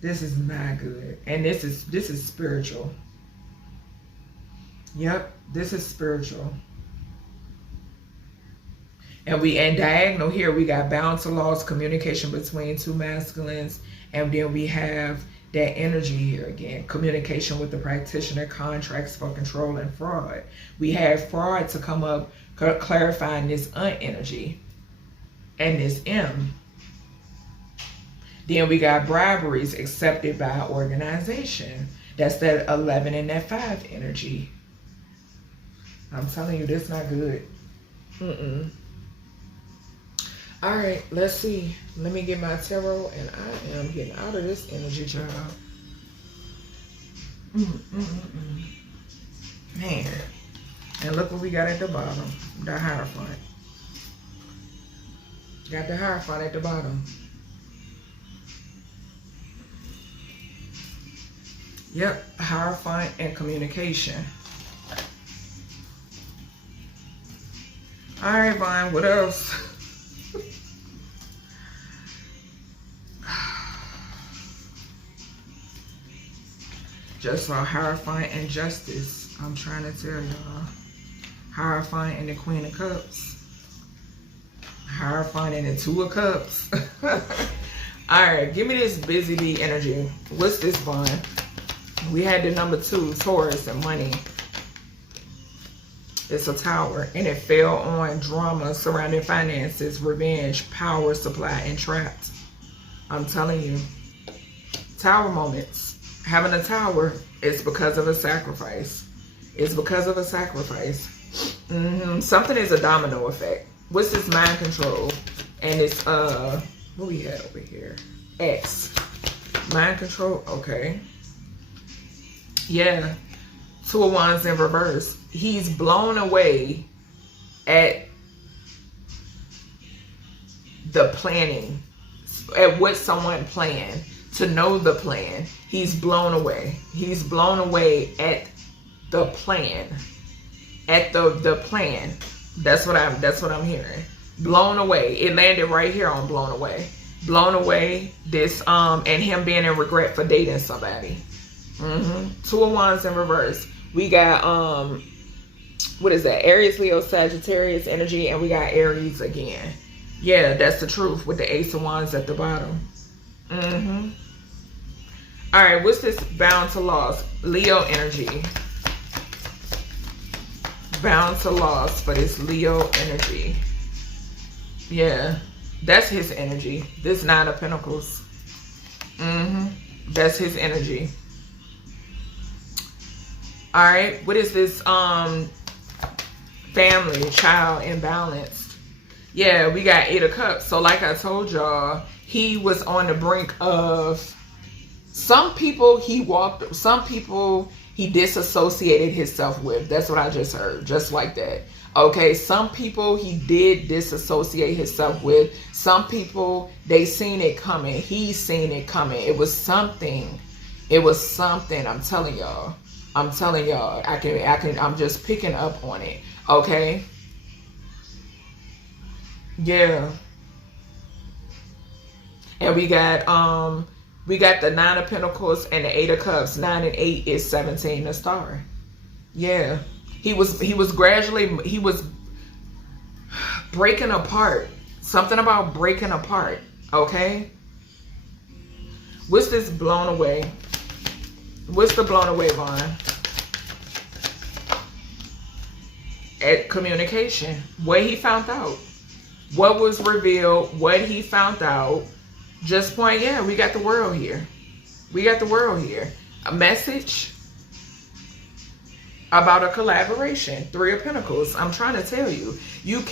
This is not good. And this is spiritual. Yep, this is spiritual. And diagonal here, we got balance of laws, communication between 2 masculines. And then we have that energy here again, communication with the practitioner, contracts for control and fraud. We have fraud to come up, clarifying this energy and this M. Then we got briberies accepted by organization. That's that 11 and that 5 energy. I'm telling you, this is not good. All right, let's see. Let me get my tarot, and I am getting out of this energy, child. Man. And look what we got at the bottom. The Hierophant. Got the Hierophant at the bottom. Yep, Hierophant and communication. All right, Vaughn, what else? Just saw Hierophant and Justice. I'm trying to tell y'all. Hierophant and the Queen of Cups. Hierophant and the 2 of Cups. All right, give me this busy bee energy. What's this, Vaughn? We had the number 2, Taurus and money. It's a Tower, and it fell on drama surrounding finances, revenge, power, supply, and trapped. I'm telling you. Tower moments. Having a tower is because of a sacrifice. It's because of a sacrifice. Something is a domino effect. What's this? Mind control. And it's, what we had over here? X. Mind control. Okay. Yeah. 2 of Wands in reverse. He's blown away at the planning, at what someone planned, to know the plan. He's blown away. He's blown away at the plan. At the plan. That's what I'm hearing. Blown away. It landed right here on blown away. Blown away. This and him being in regret for dating somebody. 2 of Wands in reverse. We got what is that? Aries, Leo, Sagittarius energy, and we got Aries again. Yeah, that's the truth with the Ace of Wands at the bottom. All right, what's this? Bound to loss. Leo energy. Bound to loss for this Leo energy. Yeah, that's his energy. This 9 of Pentacles. That's his energy. All right, what is this? Family, child, imbalanced. Yeah, we got 8 of Cups. So like I told y'all, he was on the brink of, some people he disassociated himself with. That's what I just heard, just like that. Okay, some people he did disassociate himself with. Some people, they seen it coming. He's seen it coming. It was something. I'm telling y'all. I'm just picking up on it. Okay. Yeah. And we got the 9 of Pentacles and the 8 of Cups. 9 and 8 is 17, the Star. Yeah. He was Breaking apart. Something about breaking apart. Okay? What's this blown away? What's the blown away, Vaughn? At communication. What he found out. What was revealed. What he found out. Just point, yeah, we got the world here. We got the world here. A message about a collaboration. Three of Pentacles. I'm trying to tell you. You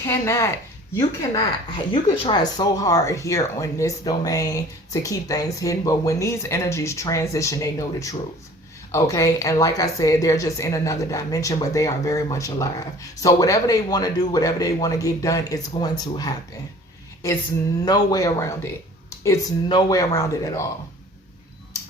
could try so hard here on this domain to keep things hidden, but when these energies transition, they know the truth. Okay? And like I said, they're just in another dimension, but they are very much alive. So whatever they want to do, whatever they want to get done, it's going to happen. It's no way around it. It's no way around it at all.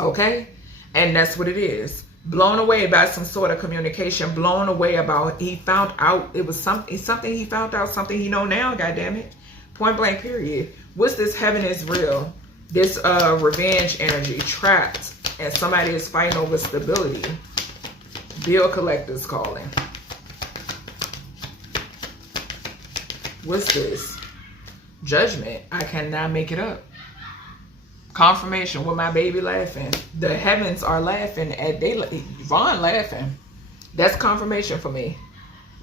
Okay? And that's what it is. Blown away by some sort of communication. Blown away about, he found out it was something he found out, something he know now, goddammit. Point blank period. What's this heaven is real? This revenge energy, trapped, and somebody is fighting over stability. Bill collectors calling. What's this? Judgment. I cannot make it up. Confirmation with my baby laughing. The heavens are laughing at Vaughn laughing. That's confirmation for me.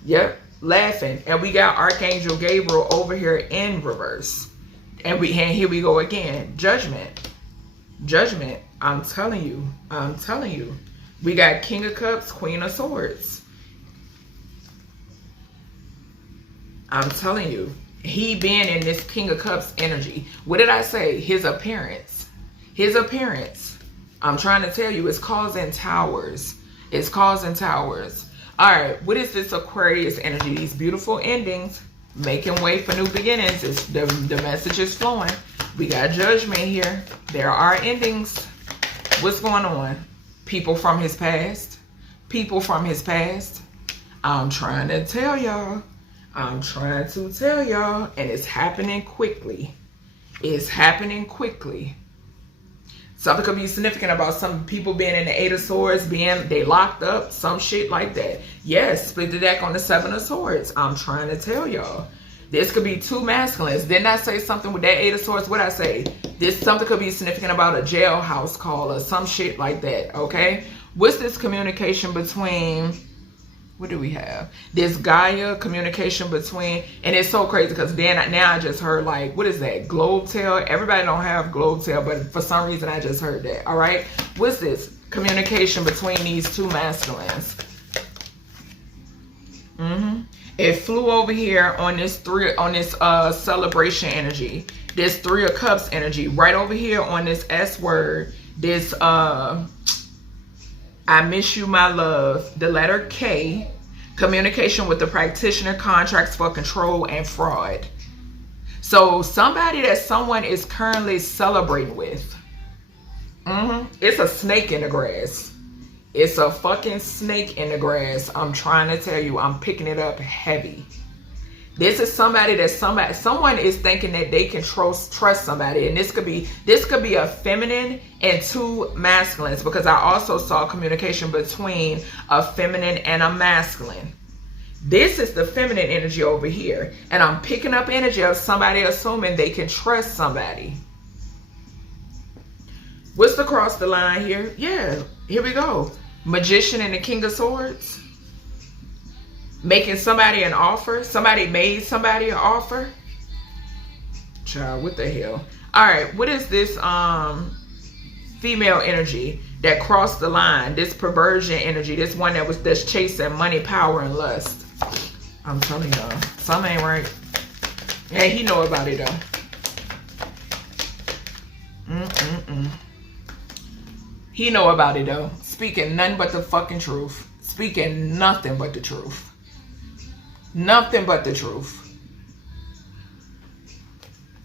Yep, laughing. And we got Archangel Gabriel over here in reverse. And here we go again. Judgment. Judgment. I'm telling you. I'm telling you. We got King of Cups, Queen of Swords. I'm telling you. He being in this King of Cups energy. What did I say? His appearance. His appearance. I'm trying to tell you, it's causing towers. It's causing towers. All right, what is this Aquarius energy? These beautiful endings, making way for new beginnings. It's the message is flowing. We got judgment here. There are endings. What's going on? People from his past. People from his past. I'm trying to tell y'all. I'm trying to tell y'all. And it's happening quickly. It's happening quickly. Something could be significant about some people being in the Eight of Swords, they locked up, some shit like that. Yes, split the deck on the Seven of Swords. I'm trying to tell y'all. This could be two masculines. Didn't I say something with that Eight of Swords? What'd I say? Something could be significant about a jailhouse call or some shit like that, okay? What's this communication between... What do we have? This Gaia communication between, and it's so crazy because now I just heard like, what is that? Globe tail. Everybody don't have globe tail, but for some reason I just heard that. All right. What's this communication between these two masculines? It flew over here on this celebration energy. This Three of Cups energy right over here on this S word. This I miss you, my love. The letter K. Communication with the practitioner, contracts for control and fraud. So somebody that someone is currently celebrating with. It's a snake in the grass. It's a fucking snake in the grass. I'm trying to tell you, I'm picking it up heavy. This is somebody that someone is thinking that they can trust somebody, and this could be a feminine and two masculines, because I also saw communication between a feminine and a masculine. This is the feminine energy over here, and I'm picking up energy of somebody assuming they can trust somebody. What's the cross the line here? Yeah, here we go. Magician and the King of Swords. Making somebody an offer. Somebody made somebody an offer. Child, what the hell? All right, what is this female energy that crossed the line? This perversion energy. This one that's chasing money, power, and lust. I'm telling y'all, something ain't right. And he know about it though. He know about it though. Speaking nothing but the fucking truth. Speaking nothing but the truth. Nothing but the truth.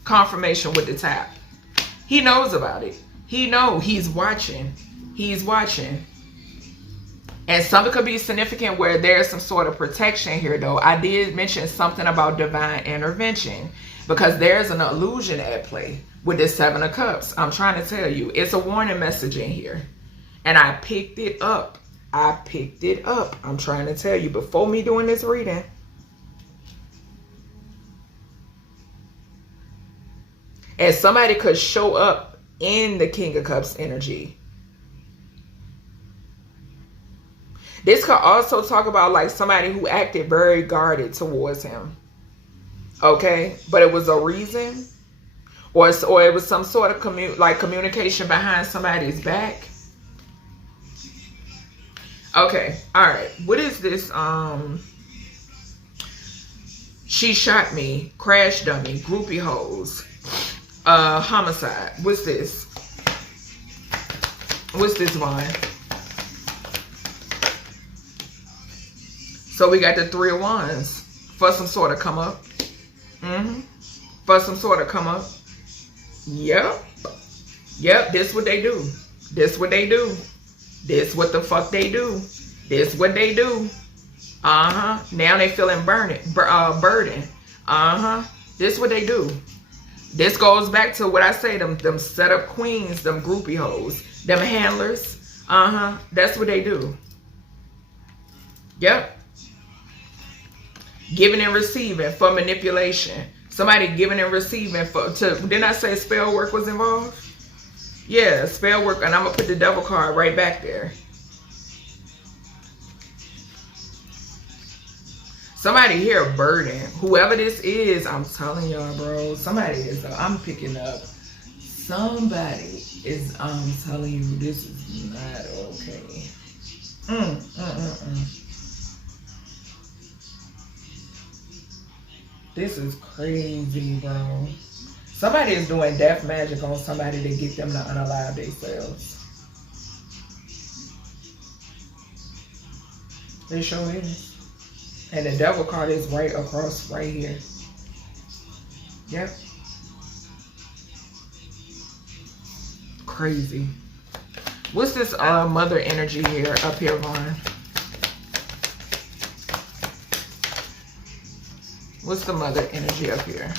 Confirmation with the tap. He knows about it. He knows. He's watching. He's watching. And something could be significant where there's some sort of protection here though. I did mention something about divine intervention, because there's an illusion at play with this Seven of Cups. I'm trying to tell you, it's a warning message in here. And I picked it up. I picked it up. I'm trying to tell you, before me doing this reading, And somebody could show up in the King of Cups energy. This could also talk about like somebody who acted very guarded towards him. Okay? But it was a reason. Or it was some sort of communication behind somebody's back. Okay. Alright. What is this? She shot me. Crash dummy. Groupie hoes. Homicide. What's this? What's this one? So we got the 3 of Wands for some sort of come up. For some sort of come up. Yep. Yep, this what they do. This what they do. This what the fuck they do. This what they do. Now they feeling burden. This what they do. This goes back to what I say, them set up queens, them groupie hoes, them handlers. That's what they do. Yep. Giving and receiving for manipulation. Somebody giving and receiving didn't I say spell work was involved? Yeah, spell work, and I'm gonna put the devil card right back there. Somebody here burden. Whoever this is, I'm telling y'all, bro. Somebody is, I'm picking up. Somebody is, I'm telling you, this is not okay. This is crazy, bro. Somebody is doing death magic on somebody to get them to unalive themselves. They sure is. And the devil card is right across, right here. Yep. Crazy. What's this mother energy here, up here, Vaughn? What's the mother energy up here?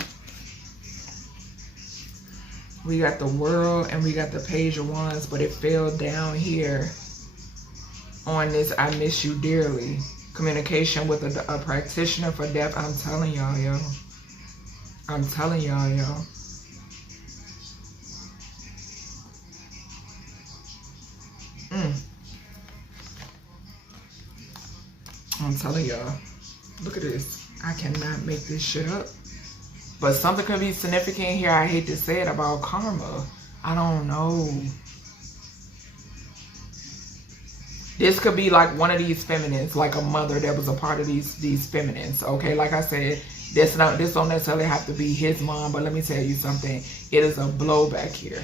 We got the World and we got the Page of Wands, but it fell down here on this I miss you dearly. Communication with a practitioner for death. I'm telling y'all, yo. I'm telling y'all, yo. I'm telling y'all. Look at this. I cannot make this shit up. But something could be significant here. I hate to say it about karma. I don't know. This could be like one of these feminines, like a mother that was a part of these feminines. Okay, like I said, this don't necessarily have to be his mom, but let me tell you something. It is a blowback here.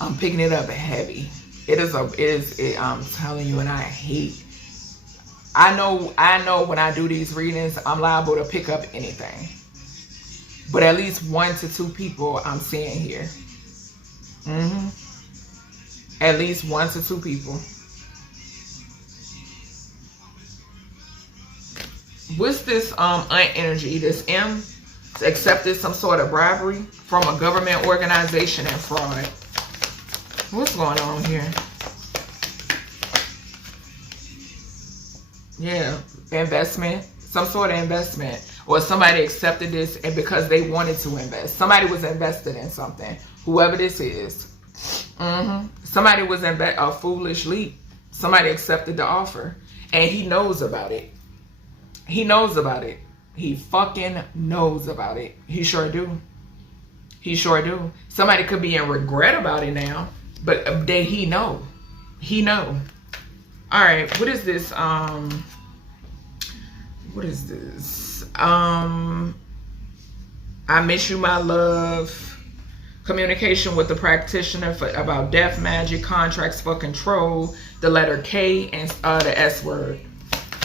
I'm picking it up heavy. I'm telling you, and I hate. I know when I do these readings, I'm liable to pick up anything. But at least 1 to 2 people I'm seeing here. At least 1 to 2 people. What's this aunt energy? This M accepted some sort of bribery from a government organization and fraud. What's going on here? Yeah, investment, some sort of investment, or somebody accepted this and because they wanted to invest. Somebody was invested in something, whoever this is. Somebody was in a foolish leap. Somebody accepted the offer and he knows about it. He knows about it. He fucking knows about it. He sure do. He sure do. Somebody could be in regret about it now, but he know. He know. All right, what is this? What is this? I miss you, my love. Communication with the practitioner about death magic, contracts for control, the letter K and the S word.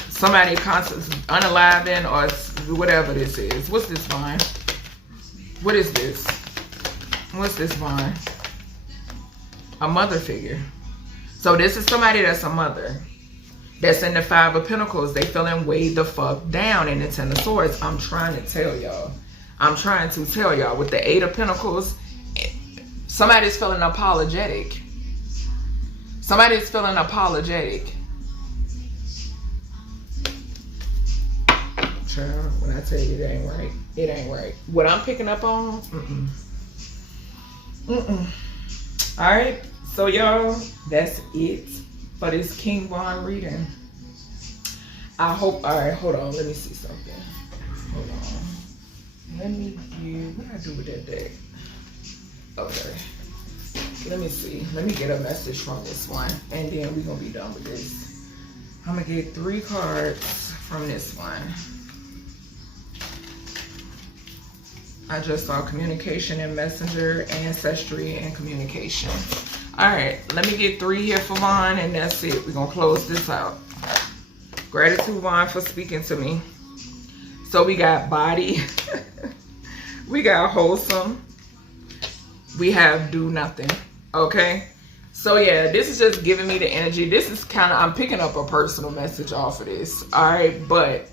Somebody unaliving or whatever this is. What's this, Vaughn? What is this? What's this, Vaughn? A mother figure. So this is somebody that's a mother. That's in the 5 of Pentacles. They feeling way the fuck down in the 10 of Swords. I'm trying to tell y'all. I'm trying to tell y'all. With the 8 of Pentacles, somebody's feeling apologetic. Somebody's feeling apologetic. Child, when I tell you it ain't right, it ain't right. What I'm picking up on, All right, so y'all, that's it for this King Von reading. I hope. All right, hold on. Let me see something. Hold on. Let me view. What did I do with that deck? Okay. Let me see. Let me get a message from this one, and then we're gonna be done with this. I'm gonna get 3 cards from this one. I just saw communication and messenger, ancestry, and communication. All right, let me get 3 here for Vaughn, and that's it. We're gonna close this out. Gratitude, Vaughn, for speaking to me. So we got body, we got wholesome, we have do nothing. Okay, so yeah, this is just giving me the energy. This is kind of, I'm picking up a personal message off of this. All right, but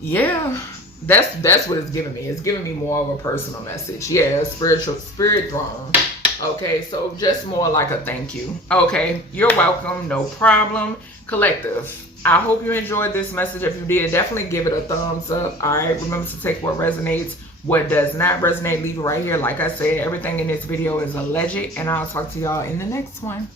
yeah, that's what it's giving me. It's giving me more of a personal message. Yeah, spiritual, spirit throne. Okay, so just more like a thank you. Okay, you're welcome, no problem. Collective, I hope you enjoyed this message. If you did, definitely give it a thumbs up. All right, remember to take what resonates. What does not resonate, leave it right here. Like I said, everything in this video is alleged, and I'll talk to y'all in the next one.